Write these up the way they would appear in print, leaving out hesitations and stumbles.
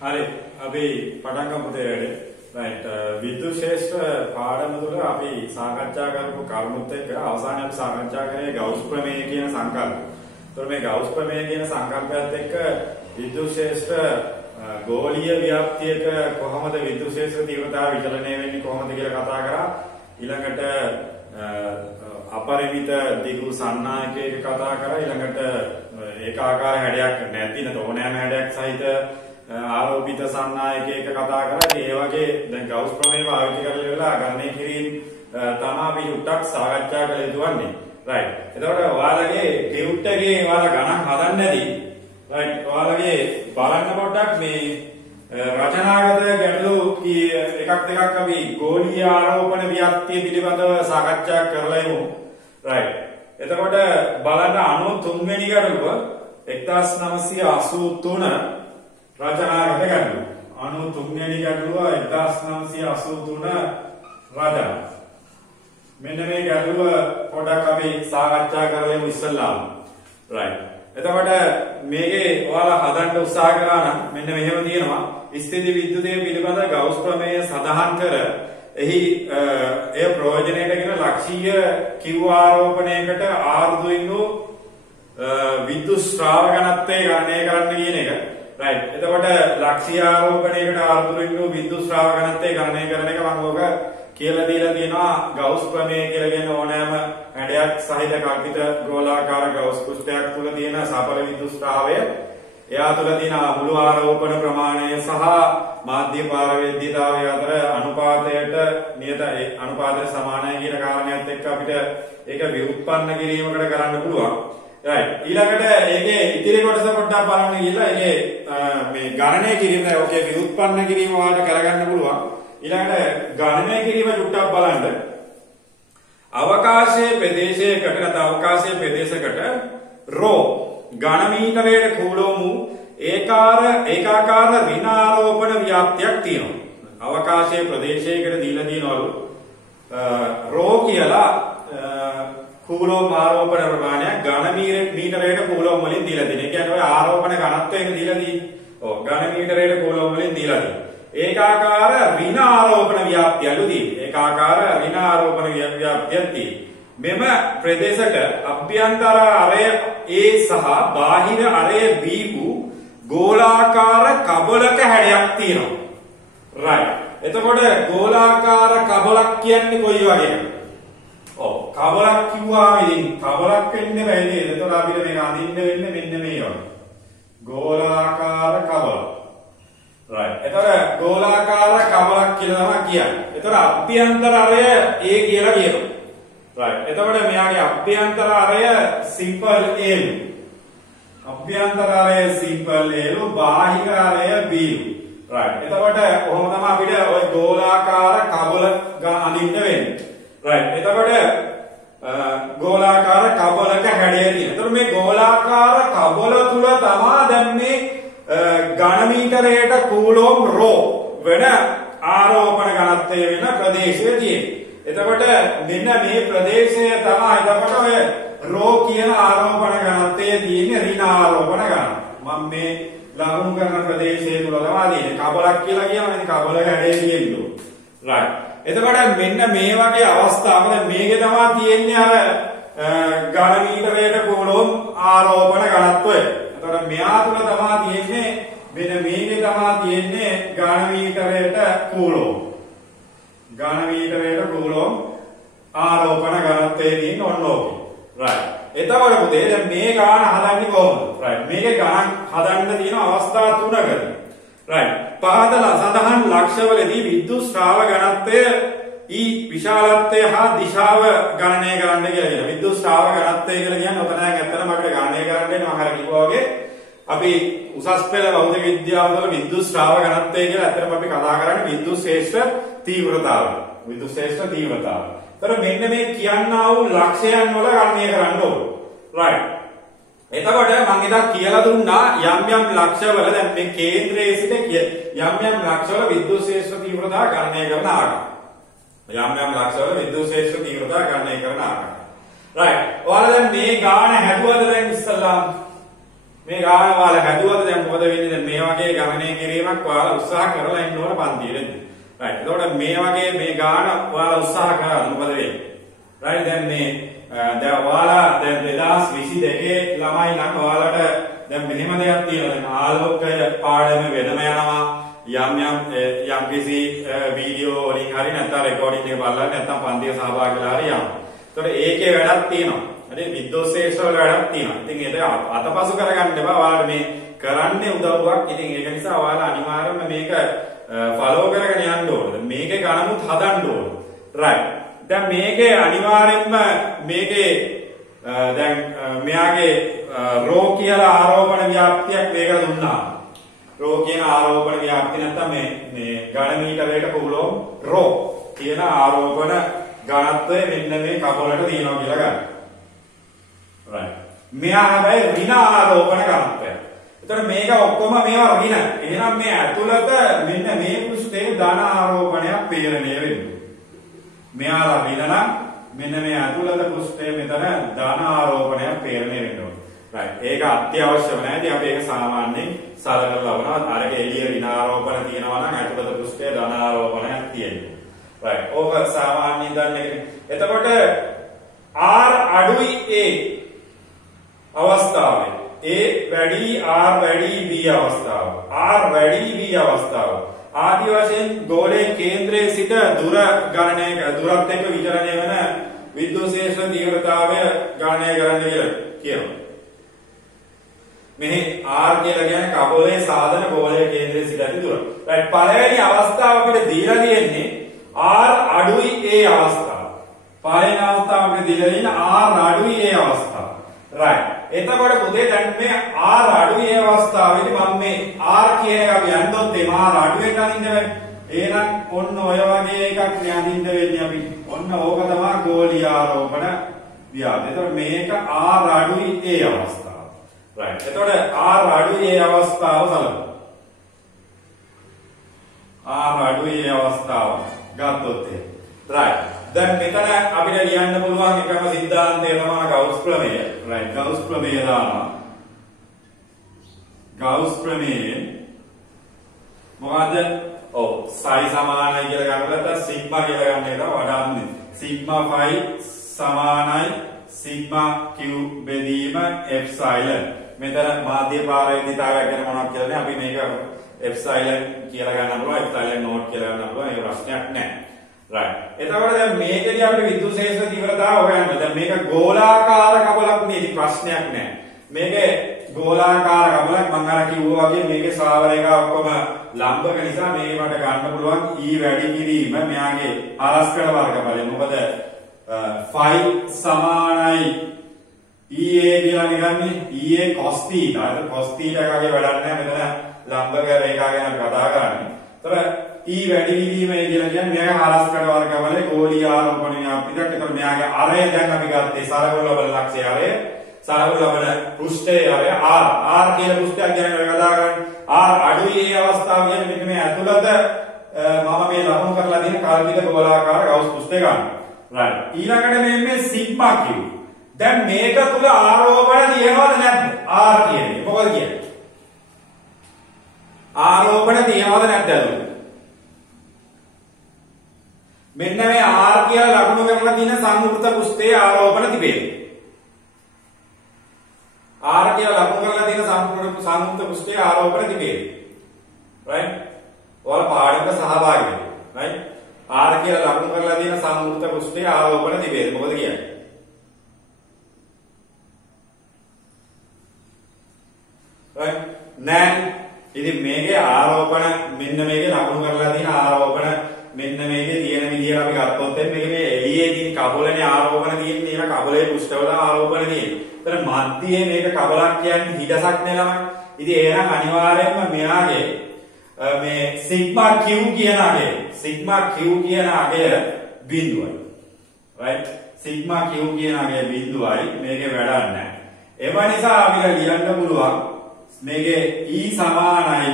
හරි අපි පටන් ගමු තේරෙන්නේ. right විද්‍යුත් ශාස්ත්‍ර පාඩම තුළ අපි සාකච්ඡා කරපු කරුණුත් එක්ක අවසානයේ අපි සාකච්ඡා කරේ ගෞස් ප්‍රමේය කියන සංකල්පය. ඒතර මේ ගෞස් ප්‍රමේය කියන සංකල්පයත් එක්ක විද්‍යුත් ශාස්ත්‍ර ගෝලීය ව්‍යාප්තියක කොහොමද විද්‍යුත් ශාස්ත්‍ර තීව්‍රතාවය විචලනය වෙන්නේ කොහොමද කියලා කතා කරා. ඊළඟට අපරිමිත දිගු සන්නායකයක කතා කරා. ඊළඟට ඒකාකාර හැඩයක් නැති ඕනෑම හැඩයක් සහිත ආරෝපිත සන්නායකයක කතා කරා. ඒ වගේ දැන් ගෞස් ප්‍රමේය පාවිච්චි කරලා ඉවරලා ගණනය කිරීම තමයි අපි උට්ටක් සාකච්ඡා කරලා යුතුවන්නේ. right. එතකොට ඔයාලගේ ටියුට් එකේ ඔයාලා ගණන් හදන්න නැති. right. ඔයාලගේ බලන්න පොඩ්ඩක් මේ රචනාගත ගැටලු එකක් දෙකක් අපි ගෝලීය ආරෝපණ ව්‍යාප්තිය පිළිබඳව සාකච්ඡා කරලා යමු. right. එතකොට බලන්න 93 වෙනි ගැටලුව 1983 රචනාගත ගැටලුව. 93 වෙනි ගැටලුව 1983 රචනා. මෙන්න මේ ගැටලුව පොඩක් අපි සාකච්ඡා කරලා යමු ඉස්සල්ලාම. right. එතකොට මේකේ ඔයාලා හදන්න උත්සාහ කරා නම් මෙන්න මෙහෙම තියෙනවා. ස්ථිති විද්‍යුතය පිළිබඳ ගෞස් ප්‍රමේය සඳහන් කර එහි එය ප්‍රයෝජනයටගෙන ලක්ෂීය Q ආරෝපණයකට ආර්දුයින් වූ විද්‍යුත් ශ්‍රාව ඝනත්වය ගණනය කරන්න කියන එක. right. එතකොට ලක්ෂීය ආරෝපණයකට ආර්දුයින් වූ විද්‍යුත් ශ්‍රාව ඝනත්වය ගණනය කරන එක මම ඔබ කියලා දීලා තියෙනවා. ගෞස් ප්‍රමේය කියලා කියන ඕනෑම හැඩයක් සහිත කල්පිත ගෝලාකාර ගෞස් පෘෂ්ඨයක් තුල තියෙන සඵල විද්‍යුත් ශ්‍රාවය එයා තුල තියෙන මුළු ආරෝපණ ප්‍රමාණය සහ මාධ්‍ය පාරවේද්‍යතාවය අතර අනුපාතයට නියත අනුපාතයට සමානයි කියන කාරණයත් එක්ක අපිට ඒක ව්‍යුත්පන්න කිරීමකට කරන්න පුළුවන්. right. ඊළඟට ඒකේ ඉතිරි කොටස පොඩ්ඩක් බලන්න ගිහලා ඒකේ මේ ගණනය කිරීම ඕකේ ව්‍යුත්පන්න කිරීම වලට කරගන්න පුළුවන්. ඊළඟට ගණනය කිරීම චුට්ටක් බලන්න. අවකාශයේ ප්‍රදේශයකට නැත්නම් අවකාශයේ ප්‍රදේශයකට රෝ ඝන මීටරයට කූලෝම් වූ ඒකාකාර ඍණ ආරෝපණ ව්‍යාප්තියක් තියෙනවා. අවකාශයේ ප්‍රදේශයකට දීලා තියෙනවලු රෝ කියලා කූලෝම් ආරෝපණ ප්‍රමාණයක් ඝන මීටරයට කූලෝම් වලින් දීලා තියෙනවා. ඒ කියන්නේ ඔය ආරෝපණ ඝනත්වයක දීලා තියෙන්නේ. ඔව් ඝන මීටරයට කූලෝම් වලින් දීලා තියෙනවා. ඒකාකාර ඍණ ආරෝපණ ව්‍යාප්තියලු තියෙන්නේ. ඒකාකාර ඍණ ආරෝපණ ව්‍යාප්තියක් තියෙන්නේ. මෙම ප්‍රදේශක අභ්‍යන්තර අරය A සහ බාහිර අරය B වූ ගෝලාකාර කබලක හැඩයක් තියෙනවා. right. එතකොට ගෝලාකාර කබලක් කියන්නේ කොයි වගේද? ඔව් කබලක් කිව්වා ඉතින් කබලක් වෙන්නේ බෑ නේද? එතකොට අපිට මේක අඳින්න වෙන්නේ මෙන්න මේ වගේ. ගෝලාකාර කබල. right. එතකොට ගෝලාකාර කබලක් කියලා තමයි කියන්නේ. එතකොට අභ්‍යන්තර අරය A කියලා කියනවා. right. එතකොට මෙයාගේ අභ්‍යන්තර අරය simple A. අභ්‍යන්තර අරය simple A, බාහිර අරය B. right. එතකොට කොහොම තමයි අපිට ওই ගෝලාකාර කබල අඳින්න වෙන්නේ. right. එතකොට ගෝලාකාර කබලක හැඩය තියෙනවා. එතකොට මේ ගෝලාකාර කබල තුල තමයි දැන් මේ ඝන මීටරයට කූලෝම් රෝ වෙන ආරෝපණ ඝනත්වය වෙන ප්‍රදේශය තියෙන්නේ. එතකොට මෙන්න මේ ප්‍රදේශය තමයි එතකොට ඔය රෝ කියන ආරෝපණ ඝනත්වයේ තියෙන ඍණ ආරෝපණ ඝනත්වය. මම මේ ලකුණු කරන ප්‍රදේශය තුල තමයි තියෙන්නේ. කබලක් කියලා කියනවා. කබල හැඩය තියෙන්නේ. right. එතකොට මෙන්න මේ වගේ අවස්ථාවක දැන් මේකේ තමයි තියෙන්නේ අර ඝන මීටරයට කූලෝම් ආරෝපණ ඝනත්වය. එතකොට මෙයා තුල තමයි තියෙන්නේ මෙන්න මේකේ තමයි තියෙන්නේ ඝන මීටරයට කූලෝම්. ඝන මීටරයට කූලෝම් ආරෝපණ ඝනත්වයේ තියෙන ඔන්න ඕකේ. right. එතකොට පුතේ දැන් මේ ගාන හදන්නේ කොහොමද? right. මේකේ ගාන හදන්න තියෙන අවස්ථා තුනකට. right. පහදලා සඳහන් ලක්ෂවලදී විද්‍යුත් ශ්‍රාව ඝනත්වය ඊ විශාලත්වය හා දිශාව ගණනය කරන්න කියලා කියනවා. විද්‍යුත් ශ්‍රාව ඝනත්වය කියලා කියන්නේ ඔතන ඇත්තටම අපිට ගණනය කරන්න වෙනවා. මම අර කිව්වා වගේ අපි උසස් පෙළ භෞතික විද්‍යාව වල විද්‍යුත් ශ්‍රාව ඝනත්වය කියලා ඇත්තටම අපි කතා කරන්නේ විද්‍යුත් ශේෂ්ත්‍ර තීව්‍රතාවය. විද්‍යුත් ශේෂ්ත්‍ර තීව්‍රතාවය. ඒතර මෙන්න මේ කියන්නා වූ ලක්ෂයන් වල ගණනය කරන්න ඕනේ. right. එතකොට මම එදා කියලා දුන්නා යම් ලක්ෂවල දැන් මේ කේන්ද්‍රයේ සිට යම් ලක්ෂවල විද්‍යුත් ශේෂ්ත්‍ර තීව්‍රතාව ගණනය කරන ආකාරය. යම් ලක්ෂවල විද්‍යුත් ශේෂ්ත්‍ර තීව්‍රතාව ගණනය කරන ආකාරය. right. ඔයාලා දැන් මේ ගාන හැදුවද දැන් ඉස්සල්ලාම මේ ගාන ඔයාලා හැදුවද දැන් මොකද වෙන්නේ? දැන් මේ වගේ ගණනය කිරීමක් ඔයාලා උත්සාහ කරලා ඉන්න ඕන පන්තියේදී. right. එතකොට මේ වගේ මේ ගාන ඔයාලා උත්සාහ කරලා මොකද වෙන්නේ? right. දැන් මේ දැන් ඔයාලා දැන් 2022 ළමයි නම් ඔයාලට දැන් මෙහෙම දෙයක් තියෙනවා. දැන් ආලෝකය පාඩම වෙනම යනවා. යම් කිසි වීඩියෝ වලින් හරි නැත්නම් රෙකෝඩින් එක බලලා නැත්නම් පන්තිය සහභාගී වෙලා හරි යනවා. එතකොට ඒකේ වැඩක් තියෙනවා. හරි විද්‍යුත් ශේෂ්ත්‍ර වල වැඩක් තියෙනවා. ඉතින් ඒක අතපසු කරගන්න එපා. ඔයාලා මේ කරන්නේ උදව්වක්. ඉතින් ඒක නිසා ඔයාලා අනිවාර්යයෙන්ම මේක ෆලෝ කරගෙන යන්න ඕනේ. මේකේ ගණනුත් හදන්න ඕනේ. right. දැන් මේකේ අනිවාර්යයෙන්ම මේකේ දැන් මෙයාගේ රෝ කියලා ආරෝපණ ව්‍යාප්තියක් මේක දුන්නා. රෝ කියන ආරෝපණ ව්‍යාප්තිය නැත්නම් මේ ඝන මීටරයකට කුලෝම් රෝ කියන ආරෝපණ ඝනත්වය මෙන්න මේ කපලට තියෙනවා කියලා ගන්න. right. මෙයා හැබැයි ඍණ ආරෝපණ ඝනත්වය. එතකොට මේක ඔක්කොම මේවා ඍණ. එහෙනම් මේ ඇතුළත මෙන්න මේ පෘෂ්ඨයේ ධන ආරෝපණයක් පේරණය වෙනවා. මෙයාලා ඍණ නම් මෙන්න මේ ඇතුළත පෘෂ්ඨයේ මෙතන ධන ආරෝපණයක් පේරණය වෙනවා. right. ඒක අත්‍යවශ්‍යම නැහැ. ඉතින් අපි ඒක සාමාන්‍යයෙන් සලකලා ලබනවා. අර එළිය ඍණ ආරෝපණ තියෙනවා නම් ඇතුළත පෘෂ්ඨයේ ධන ආරෝපණයක් තියෙනවා. right. ඕක සාමාන්‍යයෙන් දන්නේ. එතකොට R අඩුයි A අවස්ථාවේ A වැඩි R වැඩි B අවස්ථාව R වැඩි B අවස්ථාව ආදී වශයෙන් ගෝලයේ කේන්ද්‍රයේ සිට දුර ගණනය දුරත් එක්ක විචලනය වෙන විද්‍යුත් ශේෂ්ත්‍ර තීව්‍රතාවය ගණනය කරන්න කියලා කියනවා. මෙහි R කියලා කියන්නේ කබලයේ සාධන ගෝලයේ කේන්ද්‍රයේ සිට ඇති දුර. right. පළවෙනි අවස්ථාව අපිට දීලා තියෙන්නේ R අඩුයි A අවස්ථාව. පළවෙනි අවස්ථාව අපිට දීලා තියෙන්නේ R අඩුයි A අවස්ථාව. right. එතකොට පුතේ දැන් මේ R අඩුයි A අවස්ථාවේදී මම මේ R කියන එක අපි යන්නොත් මේ R අඩුවෙන් අඳින්න වෙන්නේ. එහෙනම් ඔන්න ඔය වගේ එකක් අඳින්න වෙන්නේ අපි. ඔන්න ඕක තමයි ගෝලීය ආරෝපණ ව්‍යාප්තිය. එතකොට මේක R අඩුයි A අවස්ථාව. right. එතකොට R අඩුයි A අවස්ථාව බලමු. R අඩුයි A අවස්ථාව ගත්තොත් right. දැන් මෙතන අපිට ලියන්න පුළුවන් එකම සිද්ධාන්තය තමයි ගවුස් ප්‍රමේය. right. ගවුස් ප්‍රමේය දානවා. ගවුස් ප්‍රමේය මොකද්ද? ඔව් psi සමානයි කියලා ගන්නකොට සිග්මා කියලා ගන්න එක වඩා හොඳයි. සිග්මා phi සමානයි සිග්මා q බෙදීම එප්සයිලන්. මෙතන මාධ්‍ය පාරමිතාවක් ගැන මොනවද කියන්නේ? අපි මේක එප්සයිලන් කියලා ගන්න පුළුවන්. එප්සයිලන් නෝට් කියලා ගන්න පුළුවන්. ඒක ප්‍රශ්නයක් නෑ. right. එතකොට දැන් මේකදී අපිට විද්‍යුත් ශේෂ්ත්‍ර තීව්‍රතාව හොයන්න. දැන් මේක ගෝලාකාර කබලක් නෙවෙයි ප්‍රශ්නයක් නෑ. මේකේ ගෝලාකාර කබලක් මම අර කිව්වා වගේ මේකේ ශ්‍රාවණයක ඔක්කොම ලම්බක නිසා මේක මට ගන්න පුළුවන් E වැඩි කිරීම මෙයාගේ ආරස්කඩ වර්ගඵලය. මොකද phi සමානයි EA කියලා ගන්නේ EA cos theta. ඒක cos theta එකගේ වැඩක් නෑ. මෙතන ලම්බක රේඛා ගැන අපි කතා කරන්නේ. ඒතර E වැඩි වීම කියලා කියන්නේ මෙයාගේ ආරස්කඩ වර්ගඵලයේ ගෝලීය ආරෝපණ ව්‍යාප්තියක්. ඒතර මෙයාගේ අරය දැන් අපි ගත්තේ සරගොල්ල ලබන ලක්ෂ්‍ය අරය. සරගොල්ල ලබන පෘෂ්ඨයේ අරය R කියන පෘෂ්ඨයක් ගැන අපි කතා කරන්නේ. R අඩුයි ඒ අවස්ථාව කියන්නේ මෙන්න මේ ඇතුළත මම මේ ලකුණු කරලා තියෙන කල්පිත ගෝලාකාර ගවුස් පෘෂ්ඨය ගන්න. right. ඊළඟට මේ සිග්මා q. දැන් මේක තුල ආරෝපණ තියෙනවද නැද්ද? R කියන්නේ. මොකද කියන්නේ? ආරෝපණ තියෙනවද නැද්ද? මෙන්න මේ R කියලා ලකුණු කරලා තියෙන සංවෘත පෘෂ්ඨයේ ආරෝපණ තිබේ. R කියලා ලකුණු කරලා තියෙන සංවෘත පෘෂ්ඨයේ ආරෝපණ තිබේ. right. ඔයාලා පාඩමක සහභාගී වෙන්න. right. R කියලා ලකුණු කරලා තියෙන සංවෘත පෘෂ්ඨයේ ආරෝපණ තිබේ. මොකද කියන්නේ? right. නෑ. ඉතින් මේකේ ආරෝපණ මෙන්න මේකේ ලකුණු කරලා තියෙන ආරෝපණ මෙන්න මේකේ තියෙන විදියට අපි ගත්තොත් මේක මේ එළියේ තියෙන කබලනේ ආරෝපණ තියෙන්නේ. ඒක කබලයේ පෘෂ්ඨවල ආරෝපණ තියෙන්නේ. ඒතර මධ්‍යයේ මේක කබලක් කියන්නේ හිඩසක් නේ ළමයි. ඉතින් එහෙනම් අනිවාර්යයෙන්ම මෙයාගේ මේ සිග්මා q කියන අගය බිඳුවයි. right. සිග්මා q කියන අගය බිඳුවයි. මේකේ වැඩක් නැහැ. එම නිසා අපිට ලියන්න පුළුවන් මේකේ E සමානයි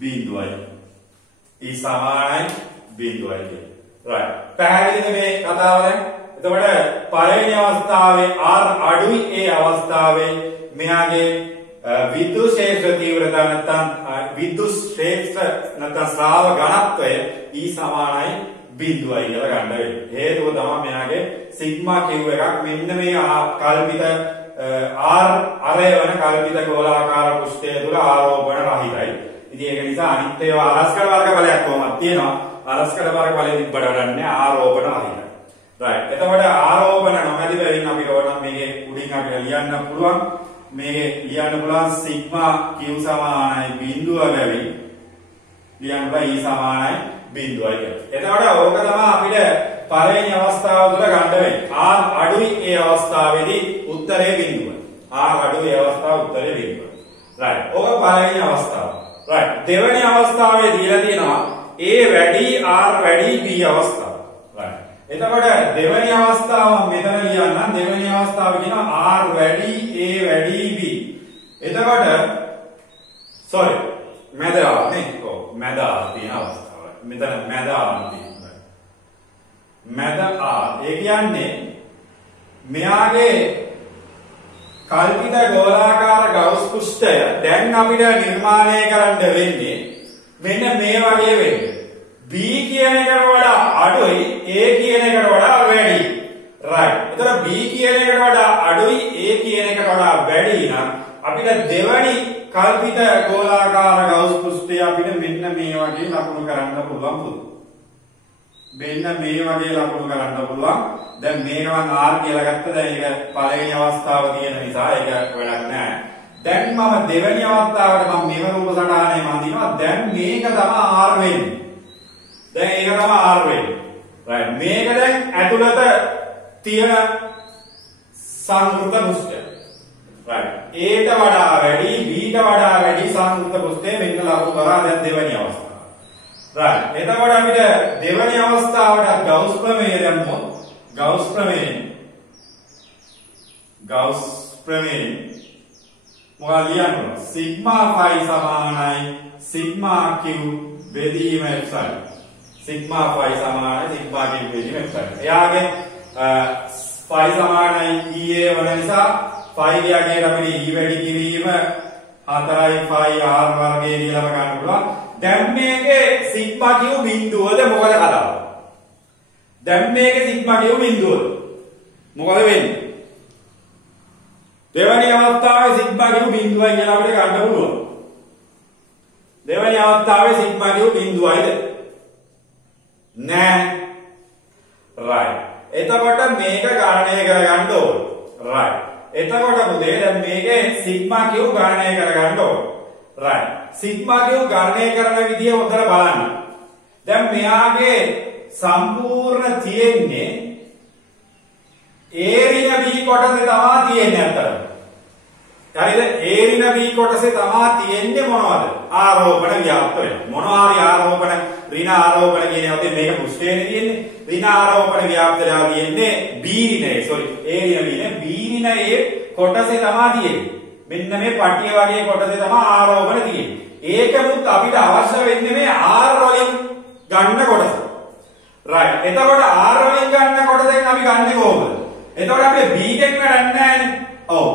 බිඳුවයි. E සමානයි බිඳුවයි කියන්නේ. right. පැහැදිලිද මේ කතාව දැන්? එතකොට පළවෙනි අවස්ථාවේ R අඩුයි ඒ අවස්ථාවේ මෙයාගේ විද්‍යුත් ක්ෂේත්‍ර තීව්‍රතාව නැත්නම් විද්‍යුත් ක්ෂේත්‍ර නැත්නම් ශ්‍රාව ඝනත්වය E සමානයි 0යි කියලා ගන්න වෙන්නේ. හේතුව තමයි මෙයාගේ සිග්මා Q එකක් මෙන්න මේ කල්පිත R අරය වෙන කල්පිත ගෝලාකාර පෘෂ්ඨය තුල ආරෝපණ රහිතයි. ඉතින් ඒක නිසා අනිත් ඒවා අලස්කඩ වර්ග බලයක් කොහොමද තියෙනවා. අලස්කඩ වර්ග බලෙ තිබ්බට වඩන්නේ ආරෝපණ රහිතයි. රයිට්. එතකොට ආරෝපණ නොමැති බැවින් අපිට ඕන මේකේ උඩින් අපිට ලියන්න පුළුවන්. මේකේ ලියන්න පුළුවන් සිග්මා Q සමානයි 0 බැවින් ලියන්න බෑ E සමානයි 0යි කියලා. එතකොට ඕක තමයි අපිට පළවෙනි අවස්ථාව තුළ ගන්න වෙන්නේ. R අඩුයි ඒ අවස්ථාවේදී උත්තරය 0. R අඩුයි ඒ අවස්ථාව උත්තරය 0. රයිට්. ඕක පළවෙනි අවස්ථාව. රයිට්. දෙවෙනි අවස්ථාවේ දීලා තියෙනවා A වැඩි R වැඩි B අවස්ථාව. රයිට්. එතකොට දෙවෙනි අවස්ථාව මෙතන ලියන්න. දෙවෙනි අවස්ථාව කියනවා R වැඩි A වැඩි B. එතකොට sorry මැද R නේ. ඔව් මැද R තියෙන අවස්ථාව. මෙතන මැද R තියෙනවා. මැද R ඒ කියන්නේ මෙයාගේ කල්පිත ගෝලාකාර ගවුස් පෘෂ්ඨය දැන් අපිට නිර්මාණය කරන්න වෙන්නේ මෙන්න මේ වගේ වෙන්නේ. B කියන එකට වඩා අඩුයි A කියන එකට වඩා වැඩි. right. එතන B කියන එකට වඩා අඩුයි A කියන එකට වඩා වැඩි නම් අපිට දෙවනි කල්පිත ගෝලාකාර ගවුස් පෘෂ්ඨය අපිට මෙන්න මේ වගේ ලකුණු කරන්න පුළුවන් පුදු. මෙන්න මේ වගේ ලකුණු කරන්න පුළුවන්. දැන් මේක මම R කියලා ගත්තා. දැන් ඒක පළවෙනි අවස්ථාව තියෙන නිසා ඒක වැඩක් නැහැ. දැන් මම දෙවෙනි අවස්ථාවට මම මෙව රූප සටහනේ මම දිනවා. දැන් මේක තමයි R වෙන්නේ. දැන් ඒක තමයි R වෙන්නේ. right. මේක දැන් ඇතුළත තියෙන සංකෘත පෘෂ්ඨය. right. A ට වඩා වැඩි B ට වඩා වැඩි සංකෘත පෘෂ්ඨය මෙන්න ලකුණු කරා දැන් දෙවෙනි අවස්ථාව. right. එතකොට අපිට දෙවෙනි අවස්ථාවට ගවුස් ප්‍රමේය දැම්මොත් ගවුස් ප්‍රමේය මොකක්ද ලියන්නේ? සිග්මා ෆයි සමානයි සිග්මා Q බෙදීම එප්සයිලන්. සිග්මා ෆයි සමානයි සිග්මා Q බෙදීම එප්සයිලන්. එයාගේ ෆයි සමානයි EA වන නිසා ෆයි යාගේ අපිට E වැඩි කිරීම 4යි ෆයි R වර්ගය කියලා ගන්න පුළුවන්. දැන් මේකේ සිග්මා Q බිඳුවද මොකද කතාව? දැන් මේකේ සිග්මා Q බිඳුවද මොකද වෙන්නේ? දෙවැනි අවස්ථාවේ සිග්මා Q බිඳුවයි කියලා අපිට ගන්න පුළුවන්. දෙවැනි අවස්ථාවේ සිග්මා Q බිඳුවයිද? නෑ. right. එතකොට මේක ගණනය කරගන්න ඕන. right. එතකොට පුතේ දැන් මේකේ සිග්මා Q ගණනය කරගන්න ඕන. right. සිග්මා Q ගණනය කරන විදිය හොඳට බලන්න. දැන් මෙයාගේ සම්පූර්ණ තියෙන්නේ A ඍණ B කොටසේ තමයි තියෙන්නේ අතට. හරිද? A ඍණ B කොටසේ තමයි තියෙන්නේ මොනවද? ආරෝපණ ව්‍යාප්ත වෙන. මොනවාරි ආරෝපණ ඍණ ආරෝපණ කියන එකේ මේක පෘෂ්ඨයේ තියෙන්නේ. ඍණ ආරෝපණ ව්‍යාප්ත වෙලා තියෙන්නේ B ඍණයේ. sorry A ඍණ B ඍණයේ කොටසේ තමයි තියෙන්නේ. මෙන්න මේ පටිය වගේ කොටසේ තමයි ආරෝපණ තියෙන්නේ. ඒකමුත් අපිට අවශ්‍ය වෙන්නේ මේ R වලින් ගන්න කොටස. right. එතකොට R වලින් ගන්න කොටසෙන් අපි ගන්නේ කොහොමද? එතකොට අපි B එකෙන් වැඩක් නැහැනේ. ඔව්.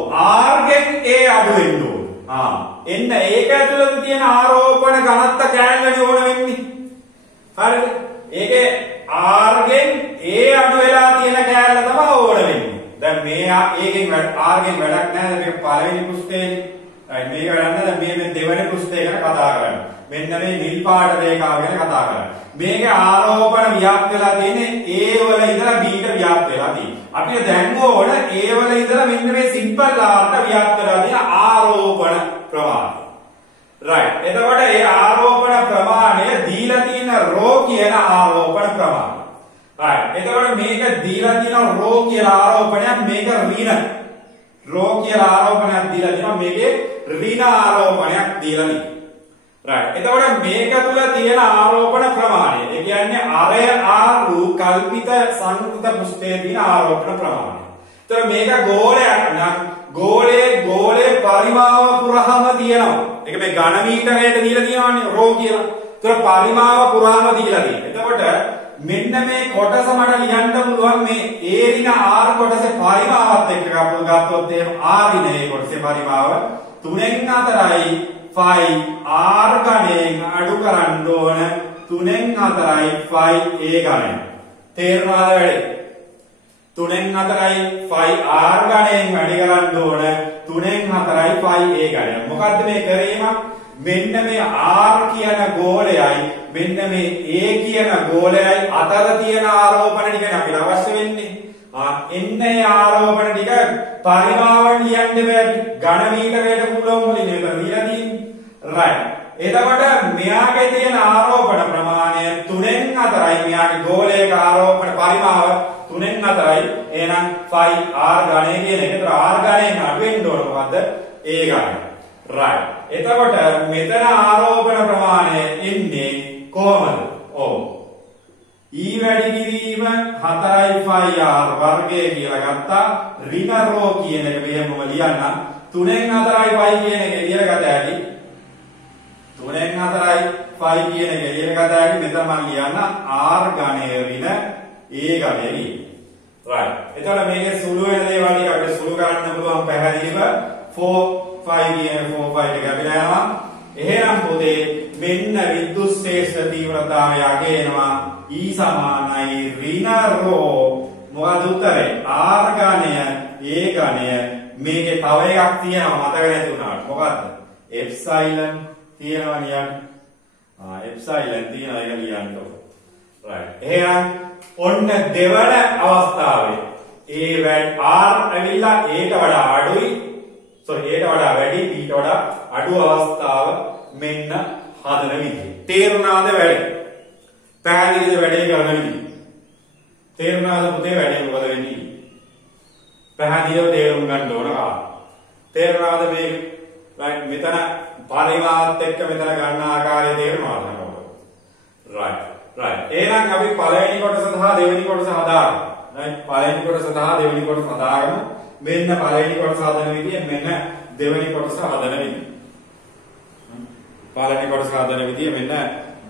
R ගෙන් A අඩු වෙන්න ඕන. එන්න ඒක ඇතුළත තියෙන ආරෝපණ ඝනත්ව කෑල්ලනේ ඕන වෙන්නේ. හරිද? ඒකේ R ගෙන් A අඩු වෙලා තියෙන කෑල්ල තමයි ඕන වෙන්නේ. දැන් මේ ඒකෙන් R ගෙන් වැඩක් නැහැ. මේක පළවෙනි පෘෂ්ඨයේනේ. right. මේක වැඩක් නැහැ. මේ දෙවෙනි පෘෂ්ඨය ගැන කතා කරන්නේ. මෙන්න මේ නිල් පාට රේඛාව ගැන කතා කරන්නේ. මේකේ ආරෝපණ ව්‍යාප්ත වෙලා තියෙන්නේ A වල ඉඳලා B ට ව්‍යාප්ත වෙලා තියෙන්නේ. අපිට දැන් ඕන A වල ඉඳලා මෙන්න මේ සිම්පල් R ට ව්‍යාප්ත වෙලා තියෙන ආරෝපණ ප්‍රමාණය. right. එතකොට ඒ ආරෝපණ ප්‍රමාණය දීලා තියෙන ρ කියන ආරෝපණ ප්‍රමාණය. right. එතකොට මේක දීලා තියෙන ρ කියලා ආරෝපණයක් මේක ඍණ. ρ කියලා ආරෝපණයක් දීලා තියෙනවා මේකේ ඍණ ආරෝපණයක් දීලා තියෙනවා. right. එතකොට මේක තුල තියෙන ආරෝපණ ප්‍රමාණය. ඒ කියන්නේ අරය ආරු කල්පිත සංකෘත පෘෂ්ඨයේ තියෙන ආරෝපණ ප්‍රමාණය. එතකොට මේක ගෝලයක් නම් ගෝලේ පරිමාව පුරාම තියෙනවා. ඒක මේ ඝන මීටරයට දීලා තියෙනවානේ ρ කියලා. එතකොට පරිමාව පුරාම දීලා තියෙනවා. එතකොට මෙන්න මේ කොටස මට ලියන්න පුළුවන් මේ A ඍණ R කොටසේ පරිමාවත් එක්ක ගත්තොත් එහෙම R ඍණයේ කොටසේ පරිමාව 3න් 4යි phi r ගණයෙන් අඩු කරන්න ඕන 3න් 4යි phi a ගණය. තේරුණාද වැඩි? 3න් 4යි phi r ගණයෙන් වැඩි කරන්න ඕන 3න් 4යි phi a ගණය. මොකද්ද මේ කිරීම? මෙන්න මේ r කියන ගෝලයයි මෙන්න මේ a කියන ගෝලයයි අතර තියෙන ආරෝපණ ටික අපිට අවශ්‍ය වෙන්නේ. එන්නේ ආරෝපණ ටික පරිමාවන් ලියන්න බැරි ඝන මීටරයට කුලෝම් වලින් මේක දීලා තියෙන්නේ. right. එතකොට මෙයාගේ තියෙන ආරෝපණ ප්‍රමාණය 3න් 4යි මෙයාගේ ගෝලයක ආරෝපණ පරිමාව 3න් 4යි. එහෙනම් phi r ඝනය කියන එක. ඒතර r ඝනයෙන් අඩු වෙන්න ඕන මොකද්ද? a ඝනය. right. එතකොට මෙතන ආරෝපණ ප්‍රමාණය එන්නේ කොහමද? ඔව්. E වැඩි කිරීම 4යි phi r වර්ගය කියලා ගත්තා. ඍණ ρ කියන එක මෙහෙමම ලියන්න. 3න් 4යි phi කියන එක එළියට ගත හැකි. 3න් 4යි phi කියන එක එළියට ගත හැකි. මෙතන මම ලියන්න r ඝනය ඍණ a ඝනය. right. එතකොට මේකේ සුළු වෙන දේවල් ටික අපිට සුළු කරන්න පුළුවන් පැහැදිලිව 4 phi කියන 4 phi ටික අපිට යනවා. එහෙනම් පොතේ මෙන්න විද්‍යුත් ශේෂ්ඨ තීව්‍රතාවය අගේනවා E සමානයි ඍණ ρ. මොකද උත්තරේ? r ඝනය a ඝනය. මේකේ තව එකක් තියෙනවා මතක නැති වුණාට. මොකද්ද? එප්සයිලන් තියෙනවා නියම්. එප්සයිලන් තියෙනවා ඒක ලියන්න ඕන. right. එහෙනම් ඔන්න දෙවන අවස්ථාවේ r ඇවිල්ලා aට වඩා අඩුයි. ඒට වඩා වැඩි ඊට වඩා අඩු අවස්ථාව මෙන්න හදන විදිහ. තේරුණාද වැඩි? පැහැදිලිද වැඩේ කරන විදිහ? තේරුණාද පුතේ වැඩේ මොකද වෙන්නේ? පැහැදිලිව තේරුම් ගන්න ඕන කාරණා. තේරුණාද මේ මෙතන පරිමාවත් එක්ක මෙතන ගන්න ආකාරය තේරුණාද නේද? right. එහෙනම් අපි පළවෙනි කොටස සහ දෙවෙනි කොටස හදාගමු. right. පළවෙනි කොටස සහ දෙවෙනි කොටස හදාගමු. මෙන්න පළවෙනි කොටස හදන විදිය මෙන්න දෙවෙනි කොටස හදන විදිය. පළවෙනි කොටස හදන විදිය මෙන්න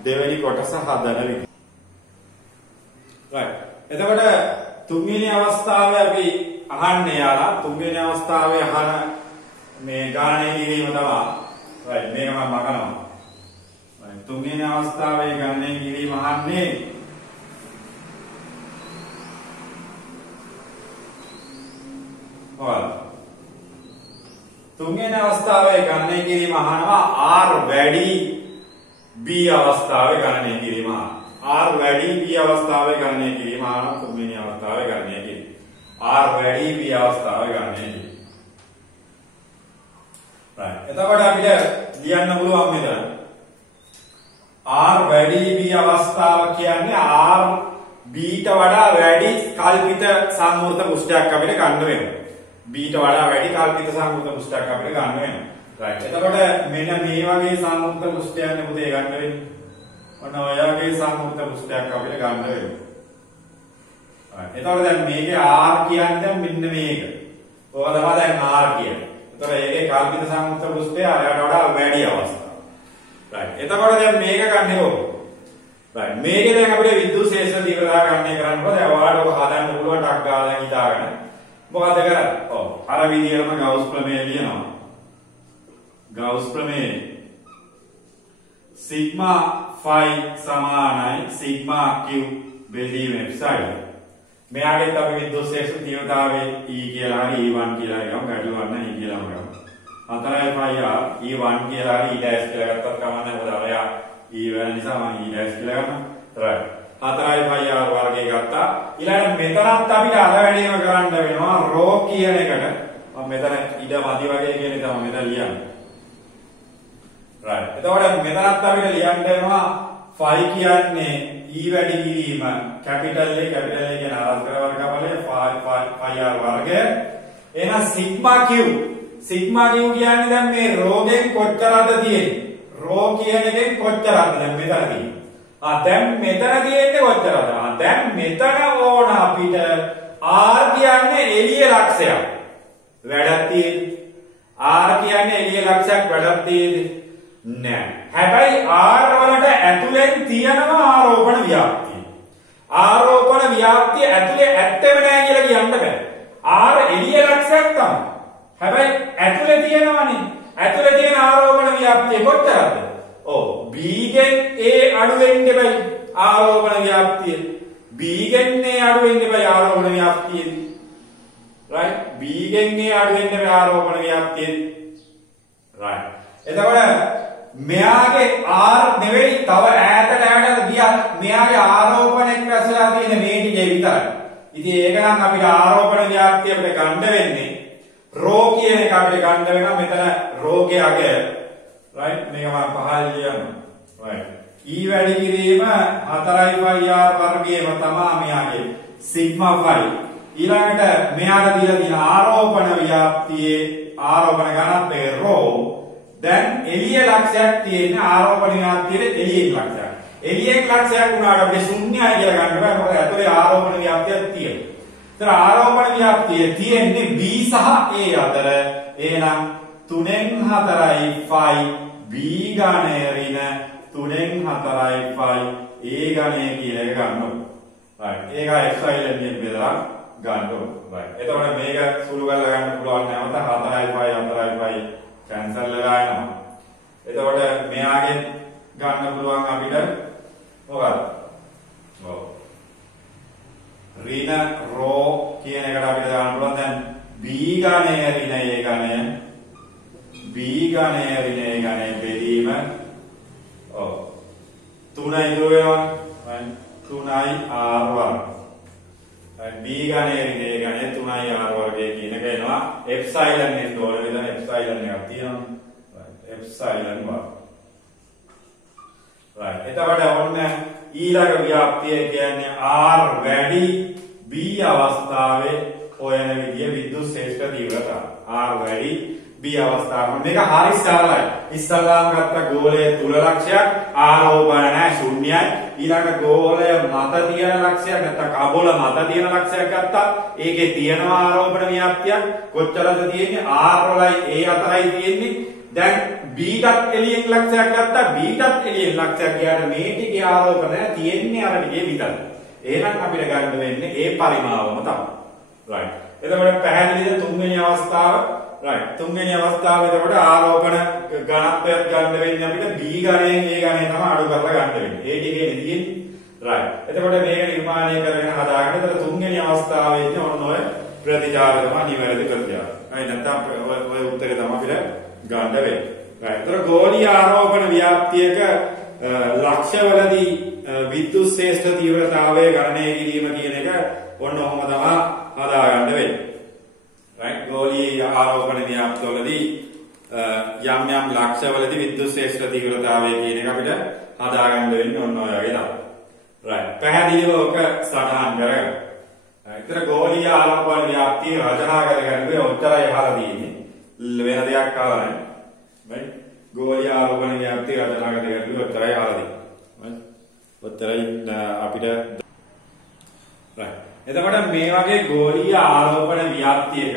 දෙවෙනි කොටස හදන විදිය. right. එතකොට තුන්වෙනි අවස්ථාවේ අපි අහන්නේ යාලා තුන්වෙනි අවස්ථාවේ අහන මේ ගාණය කිරීම තමයි. right. මේක මම මකනවා. right. තුන්වෙනි අවස්ථාවේ ගාණය කිරීම අහන්නේ තුන්වෙනි අවස්ථාවේ ගණනය කිරීම අහනවා r වැඩි b අවස්ථාවේ ගණනය කිරීම. r වැඩි b අවස්ථාවේ ගණනය කිරීම අහනවා තුන්වෙනි අවස්ථාවේ ගණනය කිරීම. r වැඩි b අවස්ථාවේ ගණනය කිරීම. right. එතකොට අපිට ලියන්න පුළුවන් මෙතන r වැඩි b අවස්ථාව කියන්නේ r b ට වඩා වැඩි කල්පිත සම්මූර්ත පුෂ්ඨයක් අපිට ගන්න වෙනවා. b ට වඩා වැඩි කල්පිත සම්මුත පුෂ්ඨයක් අපිට ගන්න වෙනවා. right. එතකොට මෙන්න මේ වගේ සම්මුත පුෂ්ඨයන් පුතේ ගන්න වෙන්නේ. ඔන්න ඔය වගේ සම්මුත පුෂ්ඨයක් අපිට ගන්න වෙනවා. right. එතකොට දැන් මේකේ r කියන්නේ මෙන්න මේක. ඔක තමයි දැන් r කියන්නේ. එතකොට ඒකේ කල්පිත සම්මුත පුෂ්ඨය අරයට වඩා වැඩි අවස්ථාවක්. right. එතකොට දැන් මේක ගන්න ඕක. right. මේකේ දැන් අපිට විද්‍යුත් ශේෂ්ඨ තීව්‍රතාව ගණනය කරන්න ඕනේ. දැන් ඔයාලට ඔක හදන්න පුළුවන් ටක් ගාලා හිතාගෙන. මොකද කරන්නේ? ඔව්. අර විදිහටම ගවුස් ප්‍රමේය ලියනවා. ගවුස් ප්‍රමේය සිග්මා phi සමානයි සිග්මා q බෙදීම එප්සයිලන්. මෙයාගෙත් අපි විද්‍යුත් ශේෂ්ඨ තීව්‍රතාවයේ E කියලා හරි E1 කියලා ගමු. ගැටලුවක් නැහැ E කියලාම ගමු. 4යි phi r E1 කියලා හරි E' කියලා ගත්තත් කමන්නේ මොකද අරයා E වෙන නිසා මම E' කියලා ගන්නවා. right. 4යි phi r වර්ගය ගත්තා. ඊළඟට මෙතනත් අපිට අර වැඩේම කරන්න වෙනවා ρ කියන එකට. මම මෙතන ඉඩ මදි වගේ කියන එක තමයි මෙතන ලියන්නේ. right. එතකොට මෙතනත් අපිට ලියන්න වෙනවා phi කියන්නේ E වැඩි කිරීම කැපිටල් A කියන ආර්ථික වර්ගඵලය phi r වර්ගය. එහෙනම් සිග්මා q කියන්නේ දැන් මේ රෝගෙන් කොච්චරද තියෙන්නේ? ρ කියන එකෙන් කොච්චරද දැන් මෙතන තියෙන්නේ? දැන් මෙතන තියෙන්නේ කොච්චරද? දැන් මෙතන ඕන අපිට r කියන්නේ එළිය ලක්ෂයක්. වැඩක් තියෙන්නේ. r කියන්නේ එළිය ලක්ෂයක් වැඩක් තියෙන්නේ නෑ. හැබැයි r වලට ඇතුලෙන් තියෙනවා ආරෝපණ ව්‍යාප්තිය. ආරෝපණ ව්‍යාප්තිය ඇතුලේ ඇත්තෙම නෑ කියලා කියන්න බෑ. r එළිය ලක්ෂයක් තමයි. හැබැයි ඇතුලේ තියෙනවනේ. ඇතුලේ තියෙන ආරෝපණ ව්‍යාප්තිය කොච්චරද? ඔව් B ගෙන් A අඩු වෙන්න බෑ ආරෝපණ ව්‍යාප්තිය. B ගෙන් A අඩු වෙන්න බෑ ආරෝපණ ව්‍යාප්තිය. right? B ගෙන් A අඩු වෙන්න බෑ ආරෝපණ ව්‍යාප්තිය. right? එතකොට මෙයාගේ R නෙවෙයි තව ඈතට ගියා මෙයාගේ ආරෝපණයක් රැස්ලා තියෙන මේ ටිකේ විතරයි. ඉතින් ඒක නම් අපිට ආරෝපණ ව්‍යාප්තිය අපිට ගන්න වෙන්නේ රෝ කියන එක අපිට ගන්න වෙනවා මෙතන රෝගේ අග right මේක මම පහළ ලියනවා right E වැඩි කිරීම 4πr වර්ගයේම තමයි මෙයාගේ සිග්මා ෆයි ඊළඟට මෙයාට දීලා තියෙන ආරෝපණ ව්‍යාප්තියේ ආරෝපණ ඝනත්වය රෝ දැන් එළිය ලක්ෂයක් තියෙන ආරෝපණ ව්‍යාප්තියේ එළියෙන් ලක්ෂයක් එළියෙන් ලක්ෂයක් වුණාට අපිට ශුන්‍යයි කියලා ගන්න බෑ මොකද ඇතුලේ ආරෝපණ ව්‍යාප්තියක් තියෙනවා. ඒතර ආරෝපණ ව්‍යාප්තිය තියෙන්නේ B සහ A අතර. එහෙනම් 3න් 4යි ෆයි B ඝනය ඍණ 3න් 4යි ෆයි A ඝනය කියලා එක ගන්න ඕනේ. right. ඒක එප්සයිලන් එකෙන් බෙදලා ගන්න ඕනේ. right. එතකොට මේක සුළු කරලා ගන්න පුළුවන් නැවත 4යි ෆයි 4යි ෆයි කැන්සල් වෙලා යනවා. එතකොට මෙයාගෙන් ගන්න පුළුවන් අපිට මොකක්ද? ඔව්. ඍණ රෝ කියන එකට අපිට දාන්න පුළුවන් දැන් B ඝනය ඍණ A ඝනය B ඝනය ඍණ A ඝනය බෙදීම ඔව් 3 ඉතුරු වෙනවා 3i r වර්ග B ඝනය ඍණ A ඝනය 3i r වර්ගය කියන එක එනවා එප්සයිලන් එන්න ඕන විදිහ එප්සයිලන් එකක් තියෙනවා එප්සයිලන් වර්ග right එතකොට ඔන්න ඊළඟ ව්‍යාප්තිය කියන්නේ R වැඩි B අවස්ථාවේ හොයන විදිය විද්‍යුත් ශ්‍රේෂ්ඨ තීව්‍රතාව R වැඩි B අවස්ථාව මේක හරි සරලයි ඉස්සල්ලාම ගත්ත ගෝලයේ තුල ලක්ෂයක් ආරෝපණ නැහැ ශුන්‍යයි ඊළඟ ගෝලය මත තියෙන ලක්ෂයක් නැත්නම් කබොල මත තියෙන ලක්ෂයක් ගත්තා ඒකේ තියෙනවා ආරෝපණ ව්‍යාප්තියක් කොච්චරද තියෙන්නේ R වලයි A අතරයි තියෙන්නේ දැන් B ටත් එළියෙන් ලක්ෂයක් ගත්තා B ටත් එළියෙන් ලක්ෂයක් ගියාට මේ ටිකේ ආරෝපණය තියෙන්නේ අර ටිකේ විතරයි. එහෙනම් අපිට ගන්න වෙන්නේ ඒ පරිමාවම තමයි. right. එතකොට පැහැදිලිද තුන්වෙනි අවස්ථාව? right. තුන්වෙනි අවස්ථාව එතකොට ආරෝපණ ඝනත්වයක් ගන්න වෙන්නේ අපිට B ඝනයෙන් A ඝනය තමයි අඩු කරලා ගන්න වෙන්නේ. ඒ ටිකේ තියෙන්නේ. right. එතකොට මේක නිර්මාණය කරගෙන හදාගන්න. එතකොට තුන්වෙනි අවස්ථාවේදී ඔන්න ඔය ප්‍රතිචාර තමයි නිවැරදි ප්‍රතිචාර. අය නැත්තම් ඔය උත්තරේ තමයි අපිට ගන්න වෙන්නේ. ඒතර ගෝලීය ආරෝපණ ව්‍යාප්තියක ලක්ෂවලදී විද්‍යුත් ශ්‍රේෂ්ඨ තීව්‍රතාවය ගණනය කිරීම කියන එක ඔන්න ඔහොම තමයි හදාගන්න වෙන්නේ. right ගෝලීය ආරෝපණ ව්‍යාප්තිවලදී යම් යම් ලක්ෂවලදී විද්‍යුත් ශ්‍රේෂ්ඨ තීව්‍රතාවය කියන එක අපිට හදාගන්න වෙන්නේ ඔන්න ඔය වගේ තමයි. right පැහැදිලිව ඔක සටහන් කරගන්න. ඒතර ගෝලීය ආරෝපණ ව්‍යාප්තිය රචනා කරගන්නේ ඔච්චරයි අහලා තියෙන්නේ. වෙන දෙයක් අහලා නැහැ. right ගෝලීය ආරෝපණ ව්‍යාප්තිය රචනා කරගන්න ඔච්චරයි ආරදී right ඔච්චරයි අපිට right එතකොට මේ වගේ ගෝලීය ආරෝපණ ව්‍යාප්තියක